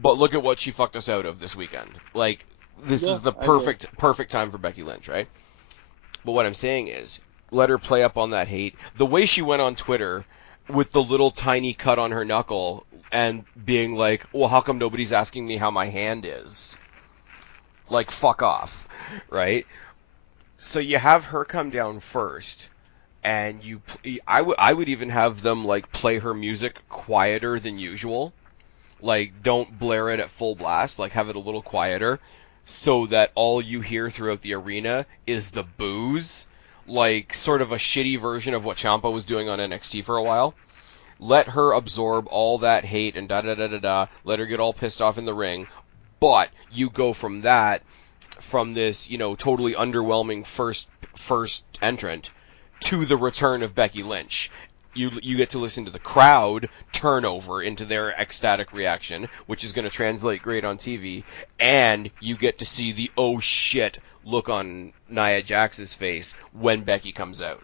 but look at what she fucked us out of this weekend. Like, this is the perfect time for Becky Lynch, right? But what I'm saying is, let her play up on that hate. The way she went on Twitter with the little tiny cut on her knuckle and being like, well, how come nobody's asking me how my hand is? Like, fuck off, right? So you have her come down first, and I would even have them, like, play her music quieter than usual. Like, don't blare it at full blast, like, have it a little quieter, so that all you hear throughout the arena is the boos, like, sort of a shitty version of what Ciampa was doing on NXT for a while. Let her absorb all that hate and da-da-da-da-da. Let her get all pissed off in the ring. But you go from that, from this, totally underwhelming first entrant, to the return of Becky Lynch. You get to listen to the crowd turn over into their ecstatic reaction, which is going to translate great on TV. And you get to see the oh shit look on Nia Jax's face when Becky comes out.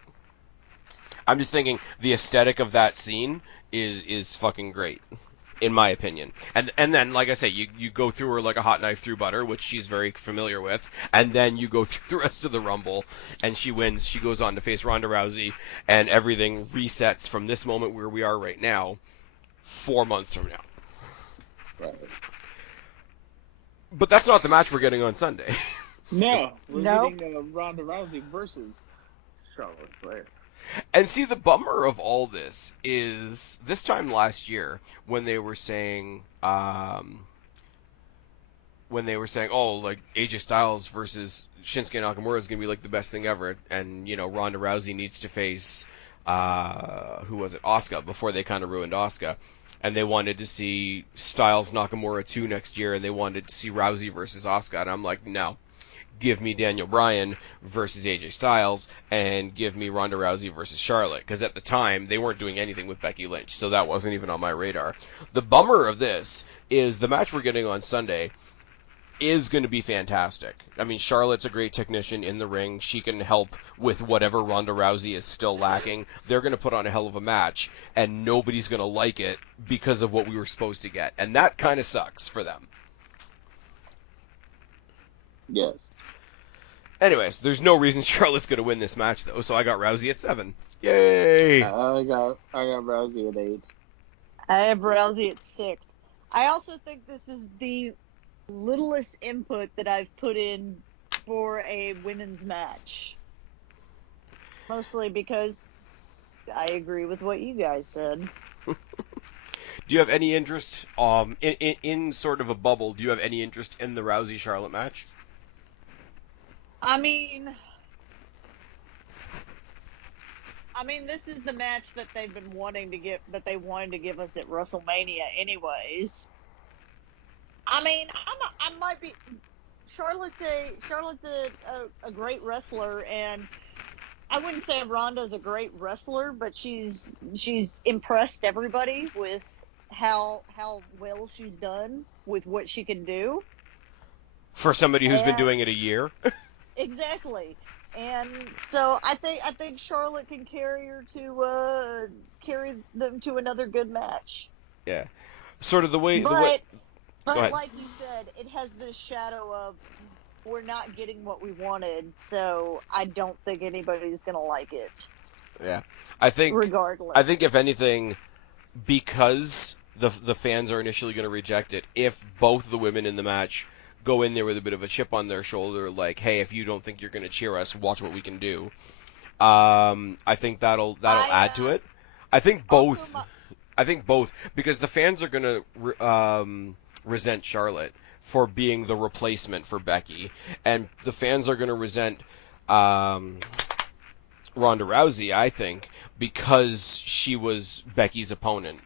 I'm just thinking the aesthetic of that scene is fucking great, in my opinion. And then, like I say, you go through her like a hot knife through butter, which she's very familiar with, and then you go through the rest of the Rumble, and she wins. She goes on to face Ronda Rousey, and everything resets from this moment where we are right now, 4 months from now. Right. But that's not the match we're getting on Sunday. No, we're getting Ronda Rousey versus Charlotte Flair. And see, the bummer of all this is this time last year when they were saying, oh, like AJ Styles versus Shinsuke Nakamura is gonna be like the best thing ever, and Ronda Rousey needs to face who was it, Asuka, before they kind of ruined Asuka, and they wanted to see Styles Nakamura 2 next year, and they wanted to see Rousey versus Asuka, and I'm like, no. Give me Daniel Bryan versus AJ Styles, and give me Ronda Rousey versus Charlotte, because at the time they weren't doing anything with Becky Lynch, so that wasn't even on my radar. The bummer of this is the match we're getting on Sunday is going to be fantastic. I mean, Charlotte's a great technician in the ring. She can help with whatever Ronda Rousey is still lacking. They're going to put on a hell of a match, and nobody's going to like it because of what we were supposed to get, and that kind of sucks for them. Yes. Anyways, there's no reason Charlotte's going to win this match, though, so I got Rousey at 7. Yay! I got Rousey at 8. I have Rousey at 6. I also think this is the littlest input that I've put in for a women's match. Mostly because I agree with what you guys said. Do you have any interest, in sort of a bubble, do you have any interest in the Rousey-Charlotte match? I mean, this is the match that they've been wanting to get, that they wanted to give us at WrestleMania, anyways. I mean, I might be. Charlotte's a great wrestler, and I wouldn't say Ronda's a great wrestler, but she's impressed everybody with how well she's done with what she can do. For somebody who's been doing it a year. Exactly. And so I think Charlotte can carry them to another good match. Yeah. Sort of the way. But like you said, it has this shadow of we're not getting what we wanted, so I don't think anybody's gonna like it. Yeah. I think regardless. I think if anything, because the fans are initially going to reject it, if both the women in the match go in there with a bit of a chip on their shoulder, like, hey, if you don't think you're going to cheer us, watch what we can do. I think that'll add to it. I think both, because the fans are going to resent Charlotte for being the replacement for Becky, and the fans are going to resent Ronda Rousey, I think, because she was Becky's opponent.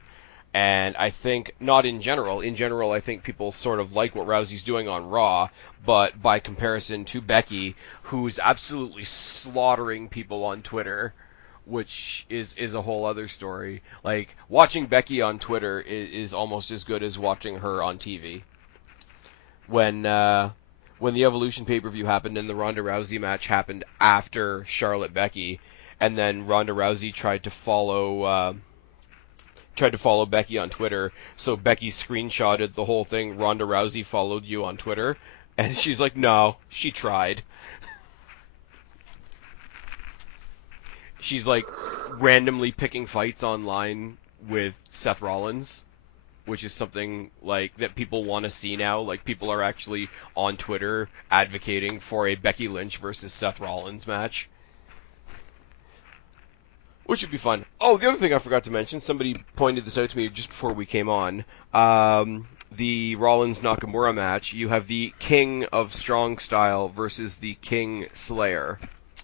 And I think, not in general. In general, I think people sort of like what Rousey's doing on Raw, but by comparison to Becky, who's absolutely slaughtering people on Twitter, which is a whole other story. Like, watching Becky on Twitter is almost as good as watching her on TV. When the Evolution pay-per-view happened and the Ronda Rousey match happened after Charlotte Becky, and then Ronda Rousey tried to follow Becky on Twitter, so Becky screenshotted the whole thing, Ronda Rousey followed you on Twitter, and she's like, no, she tried. She's like randomly picking fights online with Seth Rollins, which is something like that people want to see now. Like, people are actually on Twitter advocating for a Becky Lynch versus Seth Rollins match, which would be fun. Oh, the other thing I forgot to mention, somebody pointed this out to me just before we came on. The Rollins-Nakamura match, you have the King of Strong Style versus the King Slayer.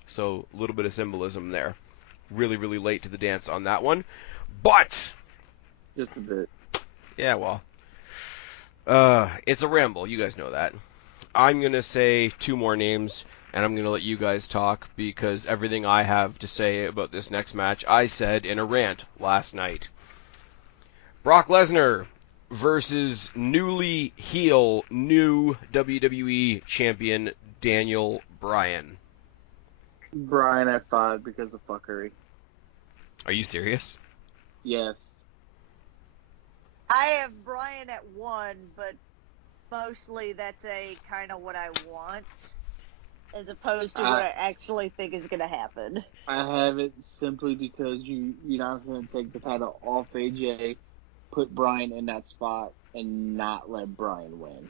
So, a little bit of symbolism there. Really, really late to the dance on that one. But! Just a bit. Yeah, well. It's a ramble, you guys know that. I'm going to say 2 more names, and I'm going to let you guys talk, because everything I have to say about this next match, I said in a rant last night. Brock Lesnar versus newly heel new WWE champion Daniel Bryan. Bryan at 5 because of fuckery. Are you serious? Yes. I have Bryan at 1, but mostly that's a kind of what I want, as opposed to what I actually think is going to happen. I have it simply because you're not going to take the title off AJ, put Bryan in that spot, and not let Bryan win.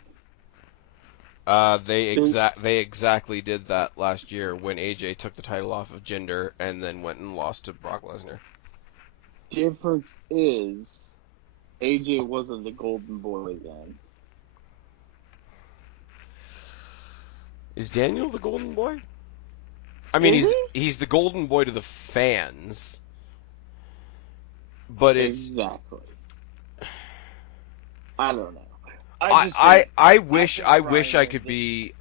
They exactly did that last year when AJ took the title off of Jinder and then went and lost to Brock Lesnar. Difference is AJ wasn't the golden boy then. Is Daniel the golden boy? I mean, he's the golden boy to the fans, but it's exactly. I don't know. I wish I could be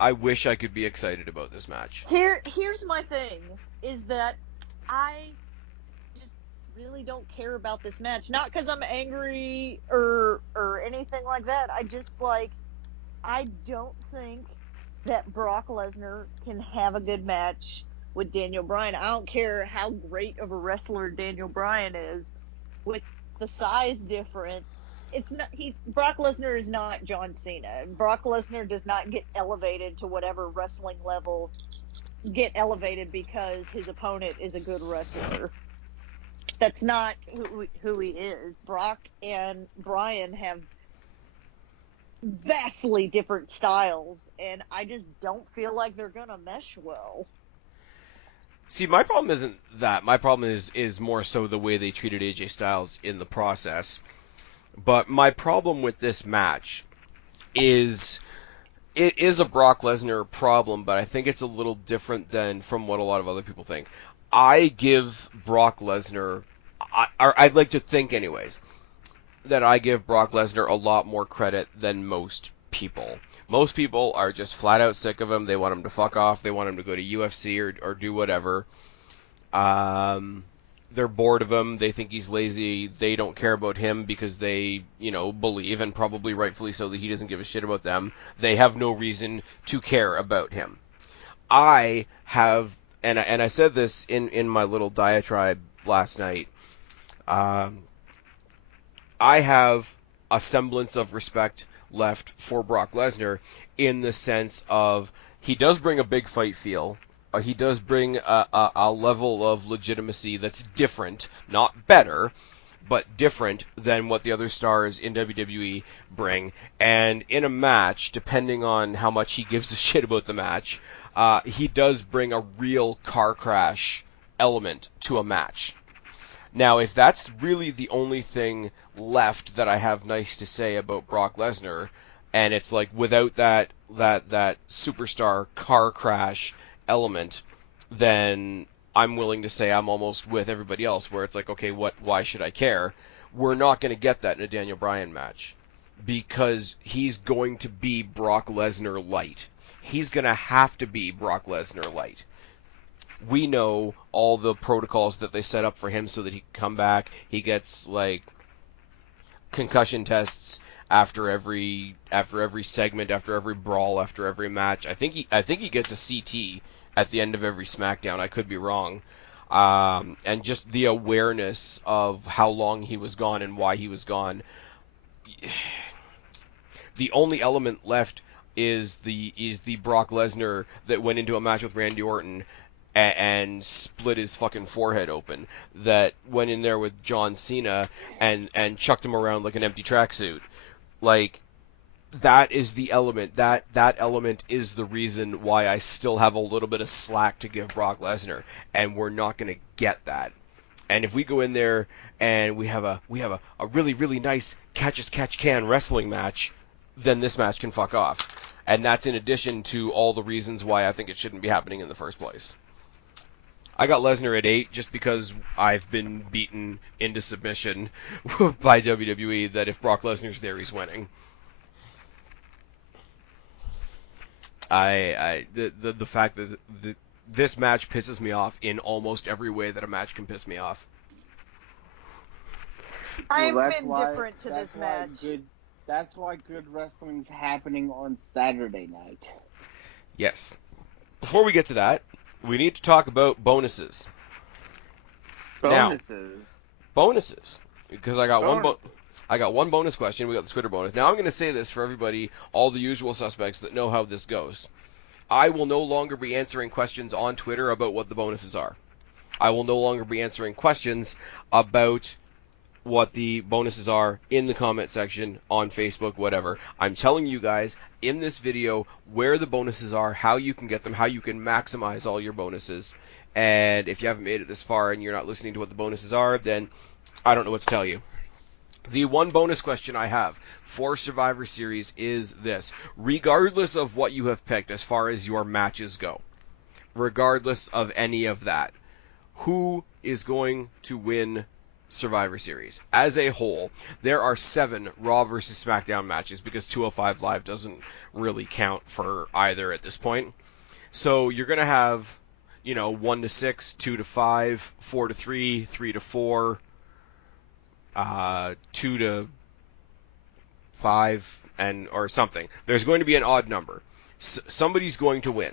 excited about this match. Here's my thing is that I just really don't care about this match. Not because I'm angry or anything like that. I just I don't think that Brock Lesnar can have a good match with Daniel Bryan. I don't care how great of a wrestler Daniel Bryan is. With the size difference, Brock Lesnar is not John Cena. Brock Lesnar does not get elevated to whatever wrestling level because his opponent is a good wrestler. That's not who he is. Brock and Bryan have vastly different styles, and I just don't feel like they're gonna mesh well. See, my problem isn't that. My problem is more so the way they treated AJ Styles in the process. But my problem with this match is it is a Brock Lesnar problem, but I think it's a little different than from what a lot of other people think. I give Brock Lesnar, I'd like to think anyways, that I give Brock Lesnar a lot more credit than most people. Most people are just flat out sick of him. They want him to fuck off. They want him to go to UFC or do whatever. They're bored of him. They think he's lazy. They don't care about him because they, believe, and probably rightfully so, that he doesn't give a shit about them. They have no reason to care about him. I have, and I said this in my little diatribe last night, I have a semblance of respect left for Brock Lesnar in the sense of he does bring a big fight feel. He does bring a level of legitimacy that's different, not better, but different than what the other stars in WWE bring. And in a match, depending on how much he gives a shit about the match, he does bring a real car crash element to a match. Now, if that's really the only thing left that I have nice to say about Brock Lesnar, and it's like without that superstar car crash element, then I'm willing to say I'm almost with everybody else, where it's like, okay, why should I care? We're not going to get that in a Daniel Bryan match, because he's going to be Brock Lesnar light. He's going to have to be Brock Lesnar light. We know all the protocols that they set up for him so that he can come back. He gets concussion tests after every segment, after every brawl, after every match. I think he gets a CT at the end of every SmackDown. I could be wrong. And just the awareness of how long he was gone and why he was gone. The only element left is the Brock Lesnar that went into a match with Randy Orton and split his fucking forehead open, that went in there with John Cena and chucked him around like an empty tracksuit. That is the element. That element is the reason why I still have a little bit of slack to give Brock Lesnar, and we're not going to get that. And if we go in there and we have a really, really nice catch-as-catch-can wrestling match, then this match can fuck off. And that's in addition to all the reasons why I think it shouldn't be happening in the first place. I got Lesnar at 8 just because I've been beaten into submission by WWE that if Brock Lesnar's there, he's winning. The fact that this match pisses me off in almost every way that a match can piss me off. I've been different to this match. That's why good wrestling's happening on Saturday night. Yes. Before we get to that, we need to talk about bonuses. Bonuses. Because I got one bonus question. We got the Twitter bonus. Now I'm going to say this for everybody, all the usual suspects that know how this goes. I will no longer be answering questions on Twitter about what the bonuses are. I will no longer be answering questions about what the bonuses are in the comment section on Facebook, whatever. I'm telling you guys in this video where the bonuses are, how you can get them, how you can maximize all your bonuses. And if you haven't made it this far and you're not listening to what the bonuses are, then I don't know what to tell you. The one bonus question I have for Survivor Series is this. Regardless of what you have picked as far as your matches go, regardless of any of that, who is going to win Survivor Series? As a whole, there are 7 Raw versus SmackDown matches because 205 Live doesn't really count for either at this point. So you're going to have, 1 to 6, 2 to 5, 4 to 3, 3 to 4, 2 to 5, or something. There's going to be an odd number. Somebody's going to win.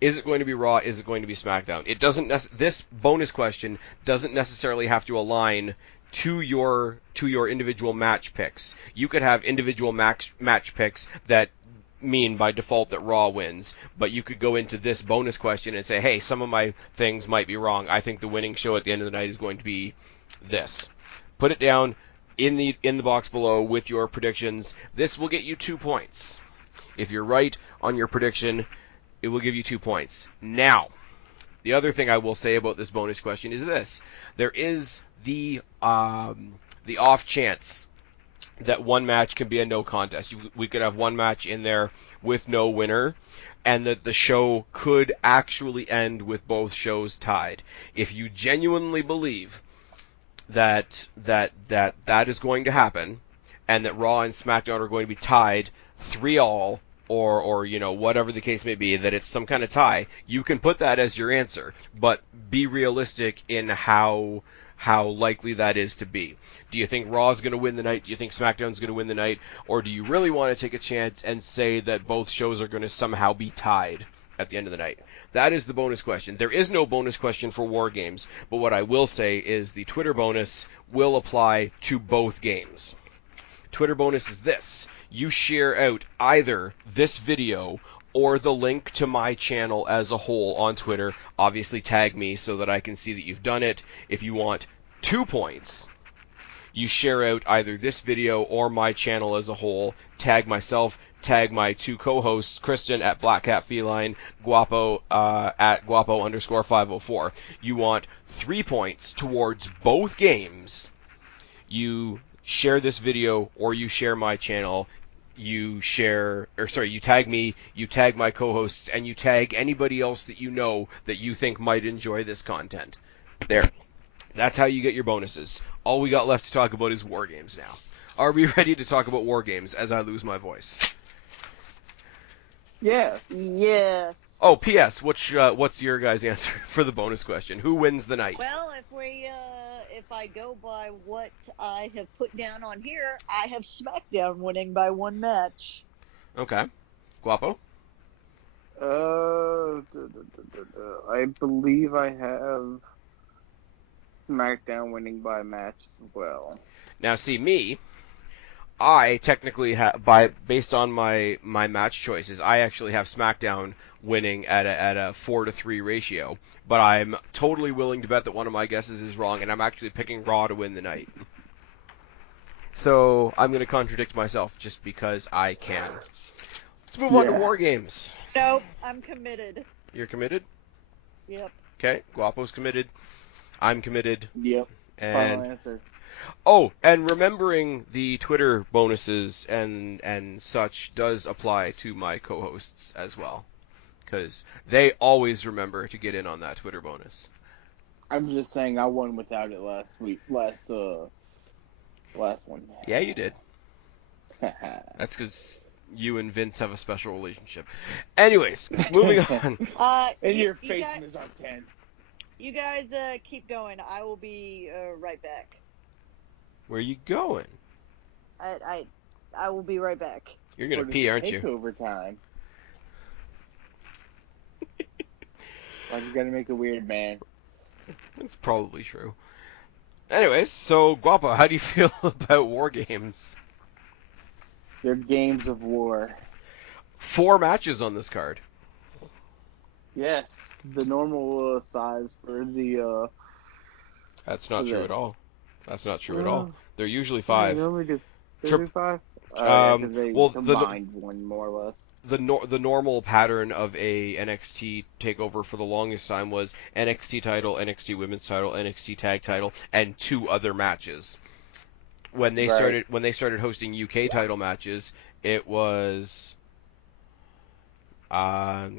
Is it going to be Raw? Is it going to be SmackDown? It doesn't. This bonus question doesn't necessarily have to align to your individual match picks. You could have individual match picks that mean by default that Raw wins, but you could go into this bonus question and say, hey, some of my things might be wrong. I think the winning show at the end of the night is going to be this. Put it down in the box below with your predictions. This will get you 2 points. If you're right on your prediction, it will give you 2 points. Now, the other thing I will say about this bonus question is this. There is the off chance that one match can be a no contest. We could have one match in there with no winner, and that the show could actually end with both shows tied. If you genuinely believe that is going to happen, and that Raw and SmackDown are going to be tied 3-all, or whatever the case may be, that it's some kind of tie, you can put that as your answer, but be realistic in how likely that is to be. Do you think Raw's going to win the night? Do you think SmackDown's going to win the night? Or do you really want to take a chance and say that both shows are going to somehow be tied at the end of the night? That is the bonus question. There is no bonus question for WarGames, but what I will say is the Twitter bonus will apply to both games. Twitter bonus is this. You share out either this video or the link to my channel as a whole on Twitter. Obviously tag me so that I can see that you've done it. If you want 2 points, you share out either this video or my channel as a whole. Tag myself, tag my 2 co-hosts, Kristen at BlackCatFeline, Guapo at Guapo_504. You want 3 points towards both games. You share this video or you share my channel. You tag me, you tag my co-hosts, and you tag anybody else that you know that you think might enjoy this content. There. That's how you get your bonuses. All we got left to talk about is WarGames now. Are we ready to talk about WarGames as I lose my voice? Yeah. Yes. Oh, P.S. What's your guys' answer for the bonus question? Who wins the night? Well, if I go by what I have put down on here, I have SmackDown winning by 1 match. Okay. Guapo? I believe I have SmackDown winning by a match as well. Now, see, me, I technically based on my match choices, I actually have SmackDown winning at a 4-to-3 ratio, but I'm totally willing to bet that one of my guesses is wrong, and I'm actually picking Raw to win the night. So I'm going to contradict myself just because I can. Let's move on to WarGames. Nope, I'm committed. You're committed? Yep. Okay, Guapo's committed. I'm committed. Yep. And Final answer. oh, and remembering the Twitter bonuses and such does apply to my co-hosts as well, because they always remember to get in on that Twitter bonus. I'm just saying I won without it last one. Yeah, you did. That's because you and Vince have a special relationship. Anyways, moving on. And you your face guys, is on 10. You guys keep going. I will be right back. Where are you going? I will be right back. You're gonna pee, aren't you? Takeover time. Like you gotta make it weird, man. That's probably true. Anyways, so Guapo, how do you feel about WarGames? They're games of war. 4 matches on this card. Yes, the normal size for the. That's not true at all. That's not true at all. Oh. They're usually They 5. only do Trip- 5? Yeah, because they well, combined one more or less. the normal pattern of a NXT takeover for the longest time was NXT title, NXT women's title, NXT tag title, and 2 other matches. When they started hosting UK title matches, it was what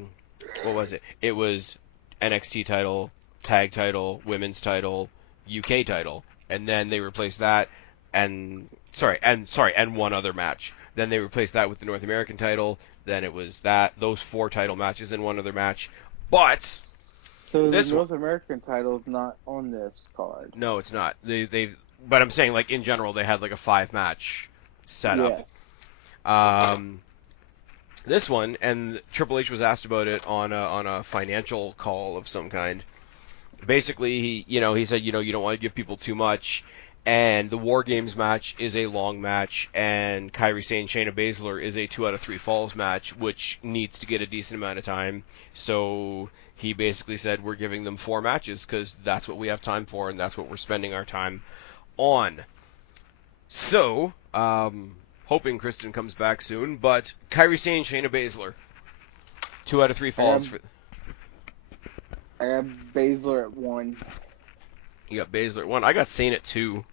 was it? It was NXT title, tag title, women's title, UK title, and then they replaced that and one other match. Then they replaced that with the North American title. Then it was those 4 title matches and one other match. But So this the North American title's not on this card. no, it's not. But I'm saying like in general they had like a 5-match setup. Yeah. This one, and Triple H was asked about it on a financial call of some kind. Basically, he said, you don't want to give people too much, and the WarGames match is a long match, and Kairi Sane Shayna Baszler is a 2 out of 3 falls match, which needs to get a decent amount of time. So he basically said we're giving them 4 matches because that's what we have time for, and that's what we're spending our time on. So, hoping Kristen comes back soon, but Kairi Sane, Shayna Baszler, 2 out of 3 falls. I have Baszler at 1. You got Baszler at 1. I got Sane at 2.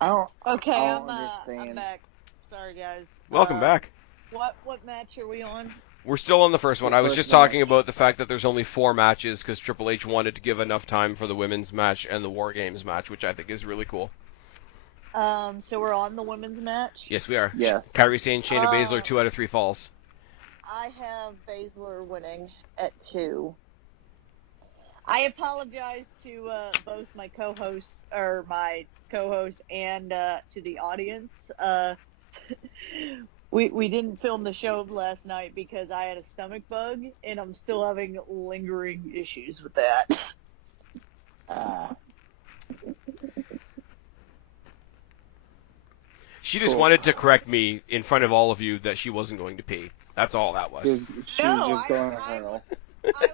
I don't I'm understand. back. Sorry, guys. Welcome back. What match are we on? We're still on the first one. I was just talking about the fact that there's only 4 matches because Triple H wanted to give enough time for the women's match and the WarGames match, which I think is really cool. So we're on the women's match? Yes, we are. Yes. Kairi Sane, Shayna Baszler, 2 out of 3 falls. I have Baszler winning at 2. I apologize to both my co-hosts and to the audience. We didn't film the show last night because I had a stomach bug, and I'm still having lingering issues with that. She just wanted to correct me in front of all of you that she wasn't going to pee. That's all that was. She was just going to hurl. I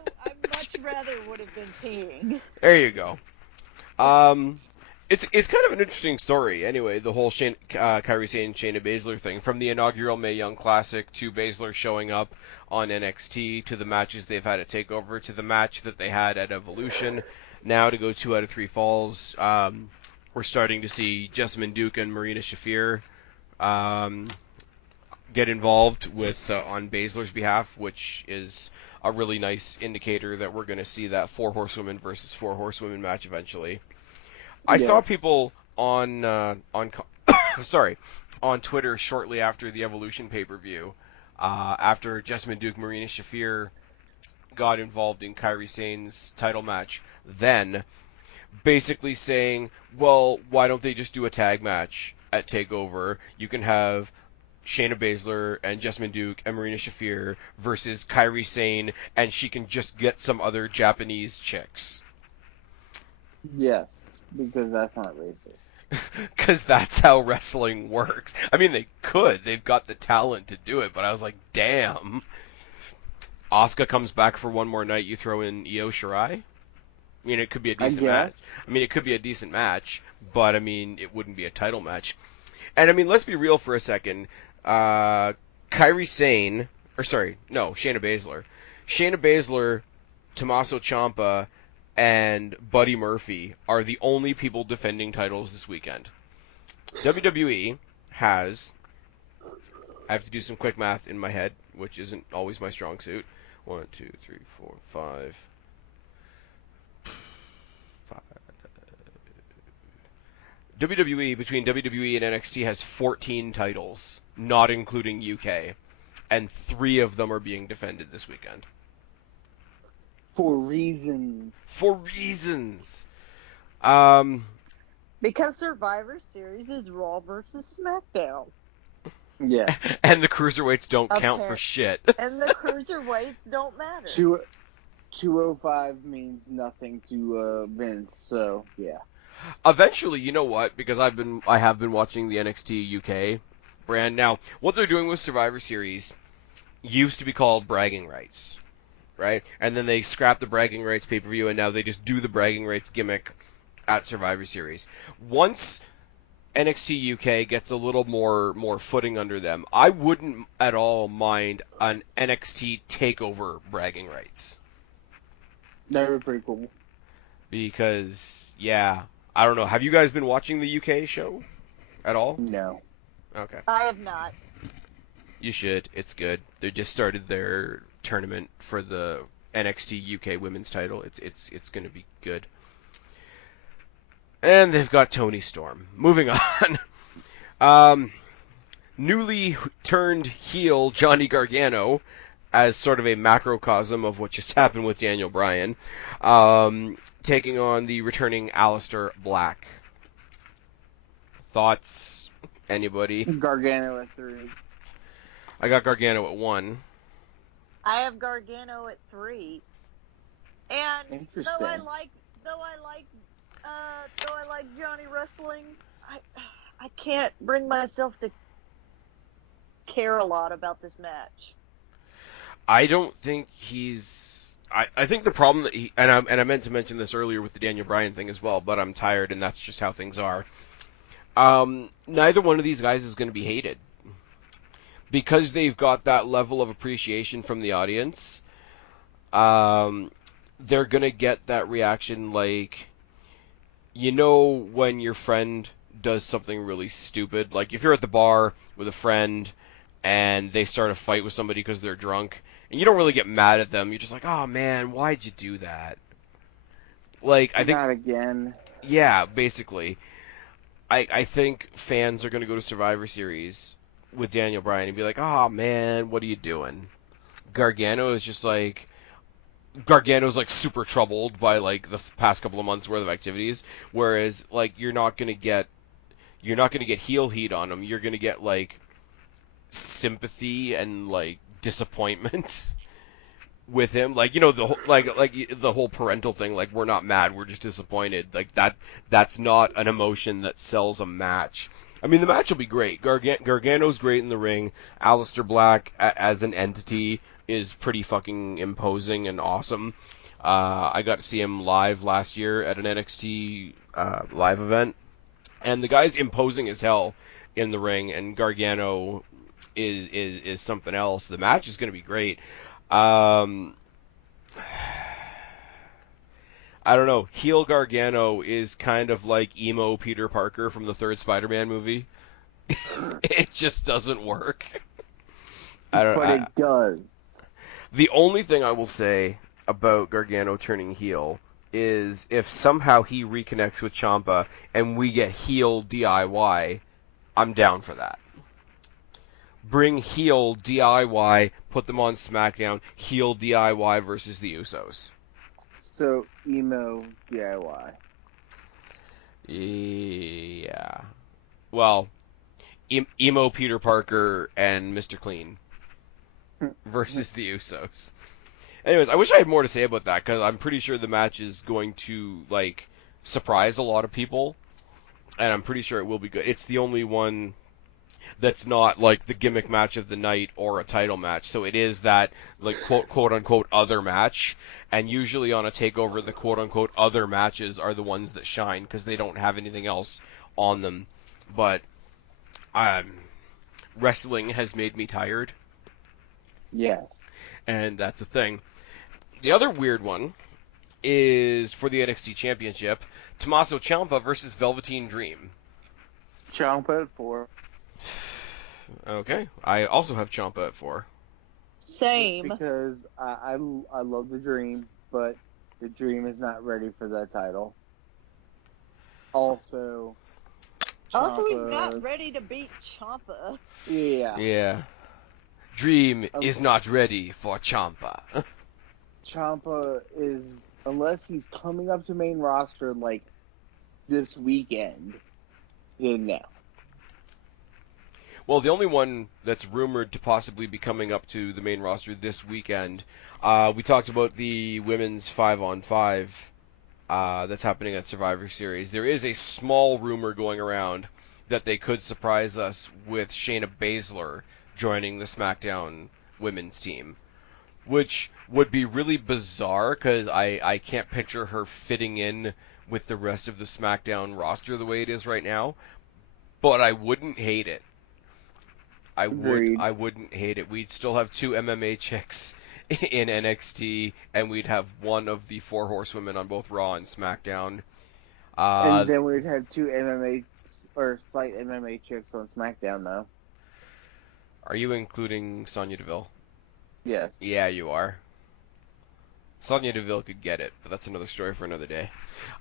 much rather would have been peeing. There you go. It's kind of an interesting story. Anyway, the whole Kairi Sane Shayna Baszler thing, from the inaugural Mae Young Classic to Baszler showing up on NXT to the matches they've had at Takeover to the match that they had at Evolution. Now to go 2 out of 3 falls. We're starting to see Jessamyn Duke and Marina Shafir get involved with on Baszler's behalf, which is a really nice indicator that we're going to see that 4 horsewomen versus 4 horsewomen match eventually. I saw people on Twitter shortly after the Evolution pay-per-view, after Jessamyn Duke, Marina Shafir got involved in Kairi Sane's title match, then basically saying, well, why don't they just do a tag match at TakeOver? You can have Shayna Baszler and Jessamyn Duke and Marina Shafir versus Kairi Sane, and she can just get some other Japanese chicks. Yes, because that's not racist. Because that's how wrestling works. I mean, they could. They've got the talent to do it, but I was like, damn. Asuka comes back for one more night, you throw in Io Shirai? I mean, it could be a decent match. I mean, it could be a decent match, but, I mean, it wouldn't be a title match. And, I mean, let's be real for a second. Shayna Baszler. Shayna Baszler, Tommaso Ciampa, and Buddy Murphy are the only people defending titles this weekend. WWE has, I have to do some quick math in my head, which isn't always my strong suit. 1, 2, 3, 4, 5. WWE, between WWE and NXT, has 14 titles, not including UK, and 3 of them are being defended this weekend. For reasons. Because Survivor Series is Raw versus SmackDown. Yeah. And the cruiserweights don't count for shit. And the cruiserweights don't matter. 205 means nothing to Vince, so yeah. Eventually, you know what? Because I have been watching the NXT UK brand. Now, what they're doing with Survivor Series used to be called bragging rights, right? And then they scrapped the bragging rights pay-per-view, and now they just do the bragging rights gimmick at Survivor Series. Once NXT UK gets a little more footing under them, I wouldn't at all mind an NXT Takeover bragging rights. That would be pretty cool. Because, yeah, I don't know. Have you guys been watching the UK show at all? No. Okay. I have not. You should. It's good. They just started their tournament for the NXT UK Women's title. It's going to be good. And they've got Tony Storm. Moving on. Newly turned heel Johnny Gargano, as sort of a macrocosm of what just happened with Daniel Bryan, taking on the returning Aleister Black. Thoughts? Anybody? Gargano at 3. I got Gargano at 1. I have Gargano at 3. And Interesting. though I like Johnny wrestling, I can't bring myself to care a lot about this match. I don't think he's. I think the problem that he and I meant to mention this earlier with the Daniel Bryan thing as well, but I'm tired and that's just how things are. Neither one of these guys is going to be hated because they've got that level of appreciation from the audience. They're going to get that reaction like, you know, when your friend does something really stupid, like if you're at the bar with a friend and they start a fight with somebody because they're drunk, and you don't really get mad at them, you're just like, oh man, why'd you do that? Like, I think... Not again. Yeah, basically. I think fans are going to go to Survivor Series with Daniel Bryan and be like, oh man, what are you doing? Gargano's like super troubled by like the past couple of months worth of activities, whereas like you're not going to get heel heat on him. You're going to get like sympathy and like disappointment with him, like, you know, the whole, like the whole parental thing, like, we're not mad, we're just disappointed, like that's not an emotion that sells a match. I mean, the match will be great. Gargano's great in the ring. Aleister Black as an entity is pretty fucking imposing and awesome. I got to see him live last year at an NXT live event, and the guy's imposing as hell in the ring, and Gargano is something else. The match is going to be great. I don't know. Heel Gargano is kind of like emo Peter Parker from the third Spider-Man movie. It just doesn't work. But it does. The only thing I will say about Gargano turning heel is if somehow he reconnects with Ciampa and we get heel DIY, I'm down for that. Bring heel DIY, put them on SmackDown, heel DIY versus the Usos. So, emo DIY. Yeah. Well, emo Peter Parker and Mr. Clean versus the Usos. Anyways, I wish I had more to say about that, because I'm pretty sure the match is going to, like, surprise a lot of people, and I'm pretty sure it will be good. It's the only one that's not like the gimmick match of the night or a title match. So it is that like quote unquote other match. And usually on a takeover, the quote unquote other matches are the ones that shine because they don't have anything else on them. But wrestling has made me tired. Yeah. And that's a thing. The other weird one is for the NXT Championship, Tommaso Ciampa versus Velveteen Dream. Ciampa at 4. Okay. I also have Ciampa at 4. Same. Because I love the Dream, but the Dream is not ready for that title. Also, he's not ready to beat Ciampa. Yeah. Yeah. Dream is not ready for Ciampa. Ciampa is, unless he's coming up to main roster like this weekend, then no. Well, the only one that's rumored to possibly be coming up to the main roster this weekend, we talked about the women's 5-on-5 that's happening at Survivor Series. There is a small rumor going around that they could surprise us with Shayna Baszler joining the SmackDown women's team, which would be really bizarre because I can't picture her fitting in with the rest of the SmackDown roster the way it is right now, but I wouldn't hate it. Agreed. I wouldn't hate it. We'd still have 2 MMA chicks in NXT, and we'd have one of the 4 horsewomen on both Raw and SmackDown. And then we'd have 2 MMA or slight MMA chicks on SmackDown, though. Are you including Sonya Deville? Yes. Yeah, you are. Sonya Deville could get it, but that's another story for another day.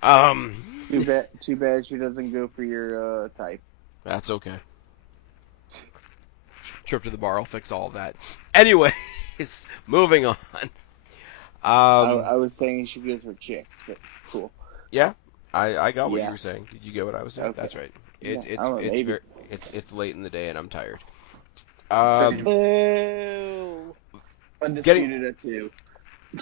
Too bad she doesn't go for your type. That's okay. Trip to the bar will fix all of that. Anyways, moving on. I was saying she goes for chicks, but cool. Yeah, I got what you were saying. Did you get what I was saying? Okay. That's right. It's late in the day and I'm tired. Boo. Undisputed at 2.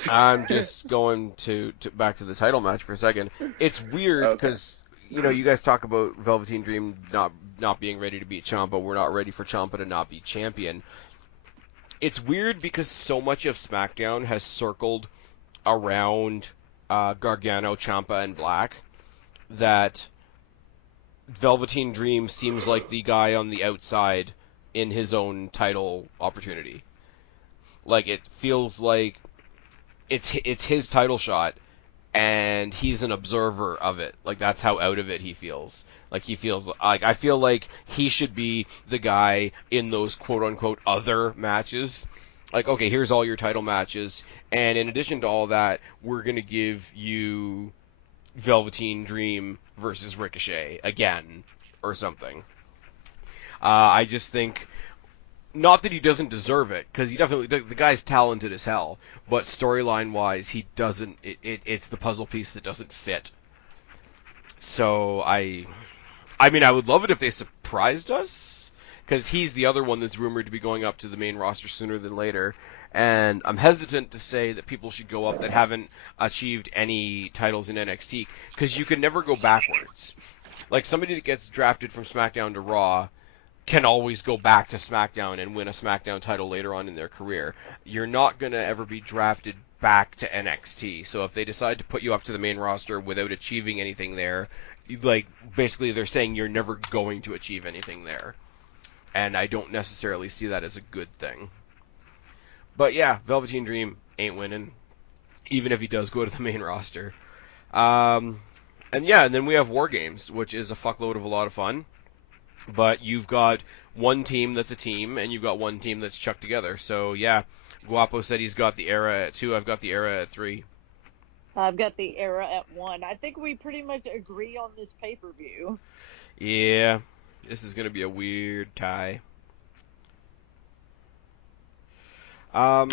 I'm just going to back to the title match for a second. It's weird because you guys talk about Velveteen Dream not being ready to beat Ciampa. We're not ready for Ciampa to not be champion. It's weird because so much of SmackDown has circled around Gargano, Ciampa, and Black that Velveteen Dream seems like the guy on the outside in his own title opportunity. Like, it feels like it's his title shot, and he's an observer of it. Like, that's how out of it he feels. Like, he feels like, I feel like he should be the guy in those quote-unquote other matches. Like, okay, here's all your title matches, and in addition to all that, we're going to give you Velveteen Dream versus Ricochet again, or something. I just think, not that he doesn't deserve it, because he definitely, the guy's talented as hell, but storyline-wise, he doesn't, it's the puzzle piece that doesn't fit. So, I mean, I would love it if they surprised us, because he's the other one that's rumored to be going up to the main roster sooner than later, and I'm hesitant to say that people should go up that haven't achieved any titles in NXT, because you can never go backwards. Like, somebody that gets drafted from SmackDown to Raw can always go back to SmackDown and win a SmackDown title later on in their career. You're not going to ever be drafted back to NXT. So if they decide to put you up to the main roster without achieving anything there, like, basically they're saying you're never going to achieve anything there. And I don't necessarily see that as a good thing. But yeah, Velveteen Dream ain't winning, even if he does go to the main roster. And then we have WarGames, which is a fuckload of a lot of fun. But you've got one team that's a team, and you've got one team that's chucked together. So, yeah, Guapo said he's got the Era at 2. I've got the Era at 3. I've got the Era at 1. I think we pretty much agree on this pay-per-view. Yeah, this is going to be a weird tie. I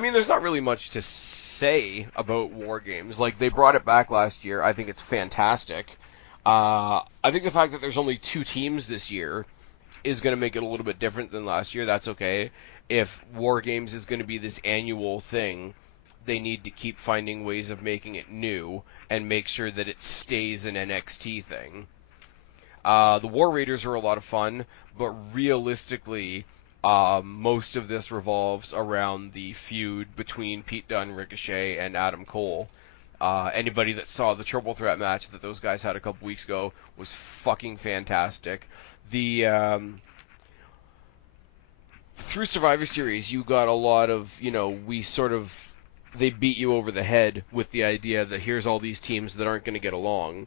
mean, there's not really much to say about WarGames. Like, they brought it back last year. I think it's fantastic. I think the fact that there's only 2 teams this year is going to make it a little bit different than last year. That's okay. If WarGames is going to be this annual thing, they need to keep finding ways of making it new and make sure that it stays an NXT thing. The War Raiders are a lot of fun, but realistically, most of this revolves around the feud between Pete Dunne, Ricochet, and Adam Cole. Anybody that saw the triple threat match that those guys had a couple weeks ago was fucking fantastic. Through Survivor Series, you got a lot of, they beat you over the head with the idea that here's all these teams that aren't going to get along.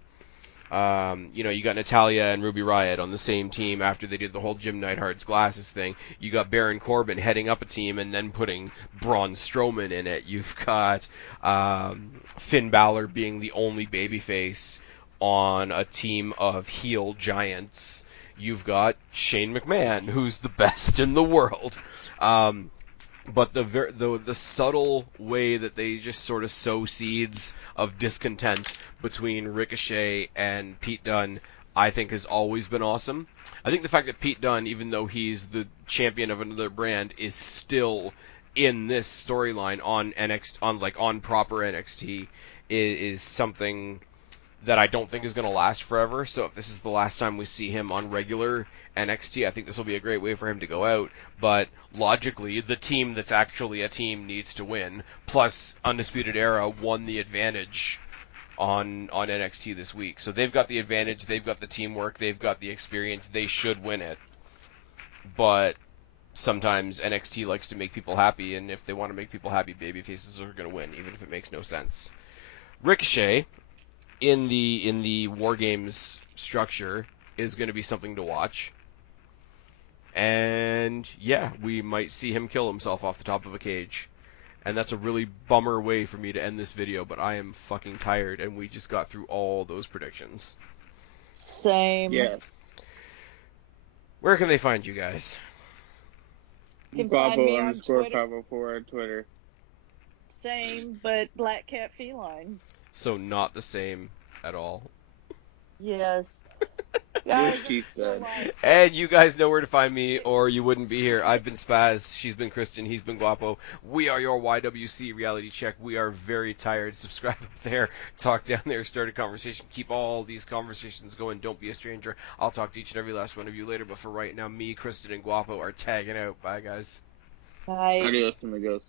You got Natalya and Ruby Riott on the same team after they did the whole Jim Neidhart's glasses thing. You got Baron Corbin heading up a team and then putting Braun Strowman in it. You've got Finn Balor being the only babyface on a team of heel giants. You've got Shane McMahon, who's the best in the world. But the subtle way that they just sort of sow seeds of discontent between Ricochet and Pete Dunne, I think has always been awesome. I think the fact that Pete Dunne, even though he's the champion of another brand, is still in this storyline on NXT, on proper NXT, is something that I don't think is going to last forever. So if this is the last time we see him on regular NXT, I think this will be a great way for him to go out. But logically, the team that's actually a team needs to win. Plus, Undisputed Era won the advantage on NXT this week. So they've got the advantage, they've got the teamwork, they've got the experience, they should win it. But sometimes NXT likes to make people happy, and if they want to make people happy, babyfaces are going to win, even if it makes no sense. Ricochet in the WarGames structure is going to be something to watch. And yeah, we might see him kill himself off the top of a cage. And that's a really bummer way for me to end this video, but I am fucking tired, and we just got through all those predictions. Same. Yes. Where can they find you guys? You can find me on Guapo Twitter. _504 on Twitter. Same, but Black Cat Feline. So not the same at all. Yes. Guys, She I'm still said. like, And you guys know where to find me, or you wouldn't be here. I've been Spaz, she's been Kristen, he's been Guapo. We are your YWC Reality Check. We are very tired. Subscribe up there, talk down there, start a conversation. Keep all these conversations going. Don't be a stranger. I'll talk to each and every last one of you later, but for right now, me, Kristen, and Guapo are tagging out. Bye, guys. bye. Adios, amigos.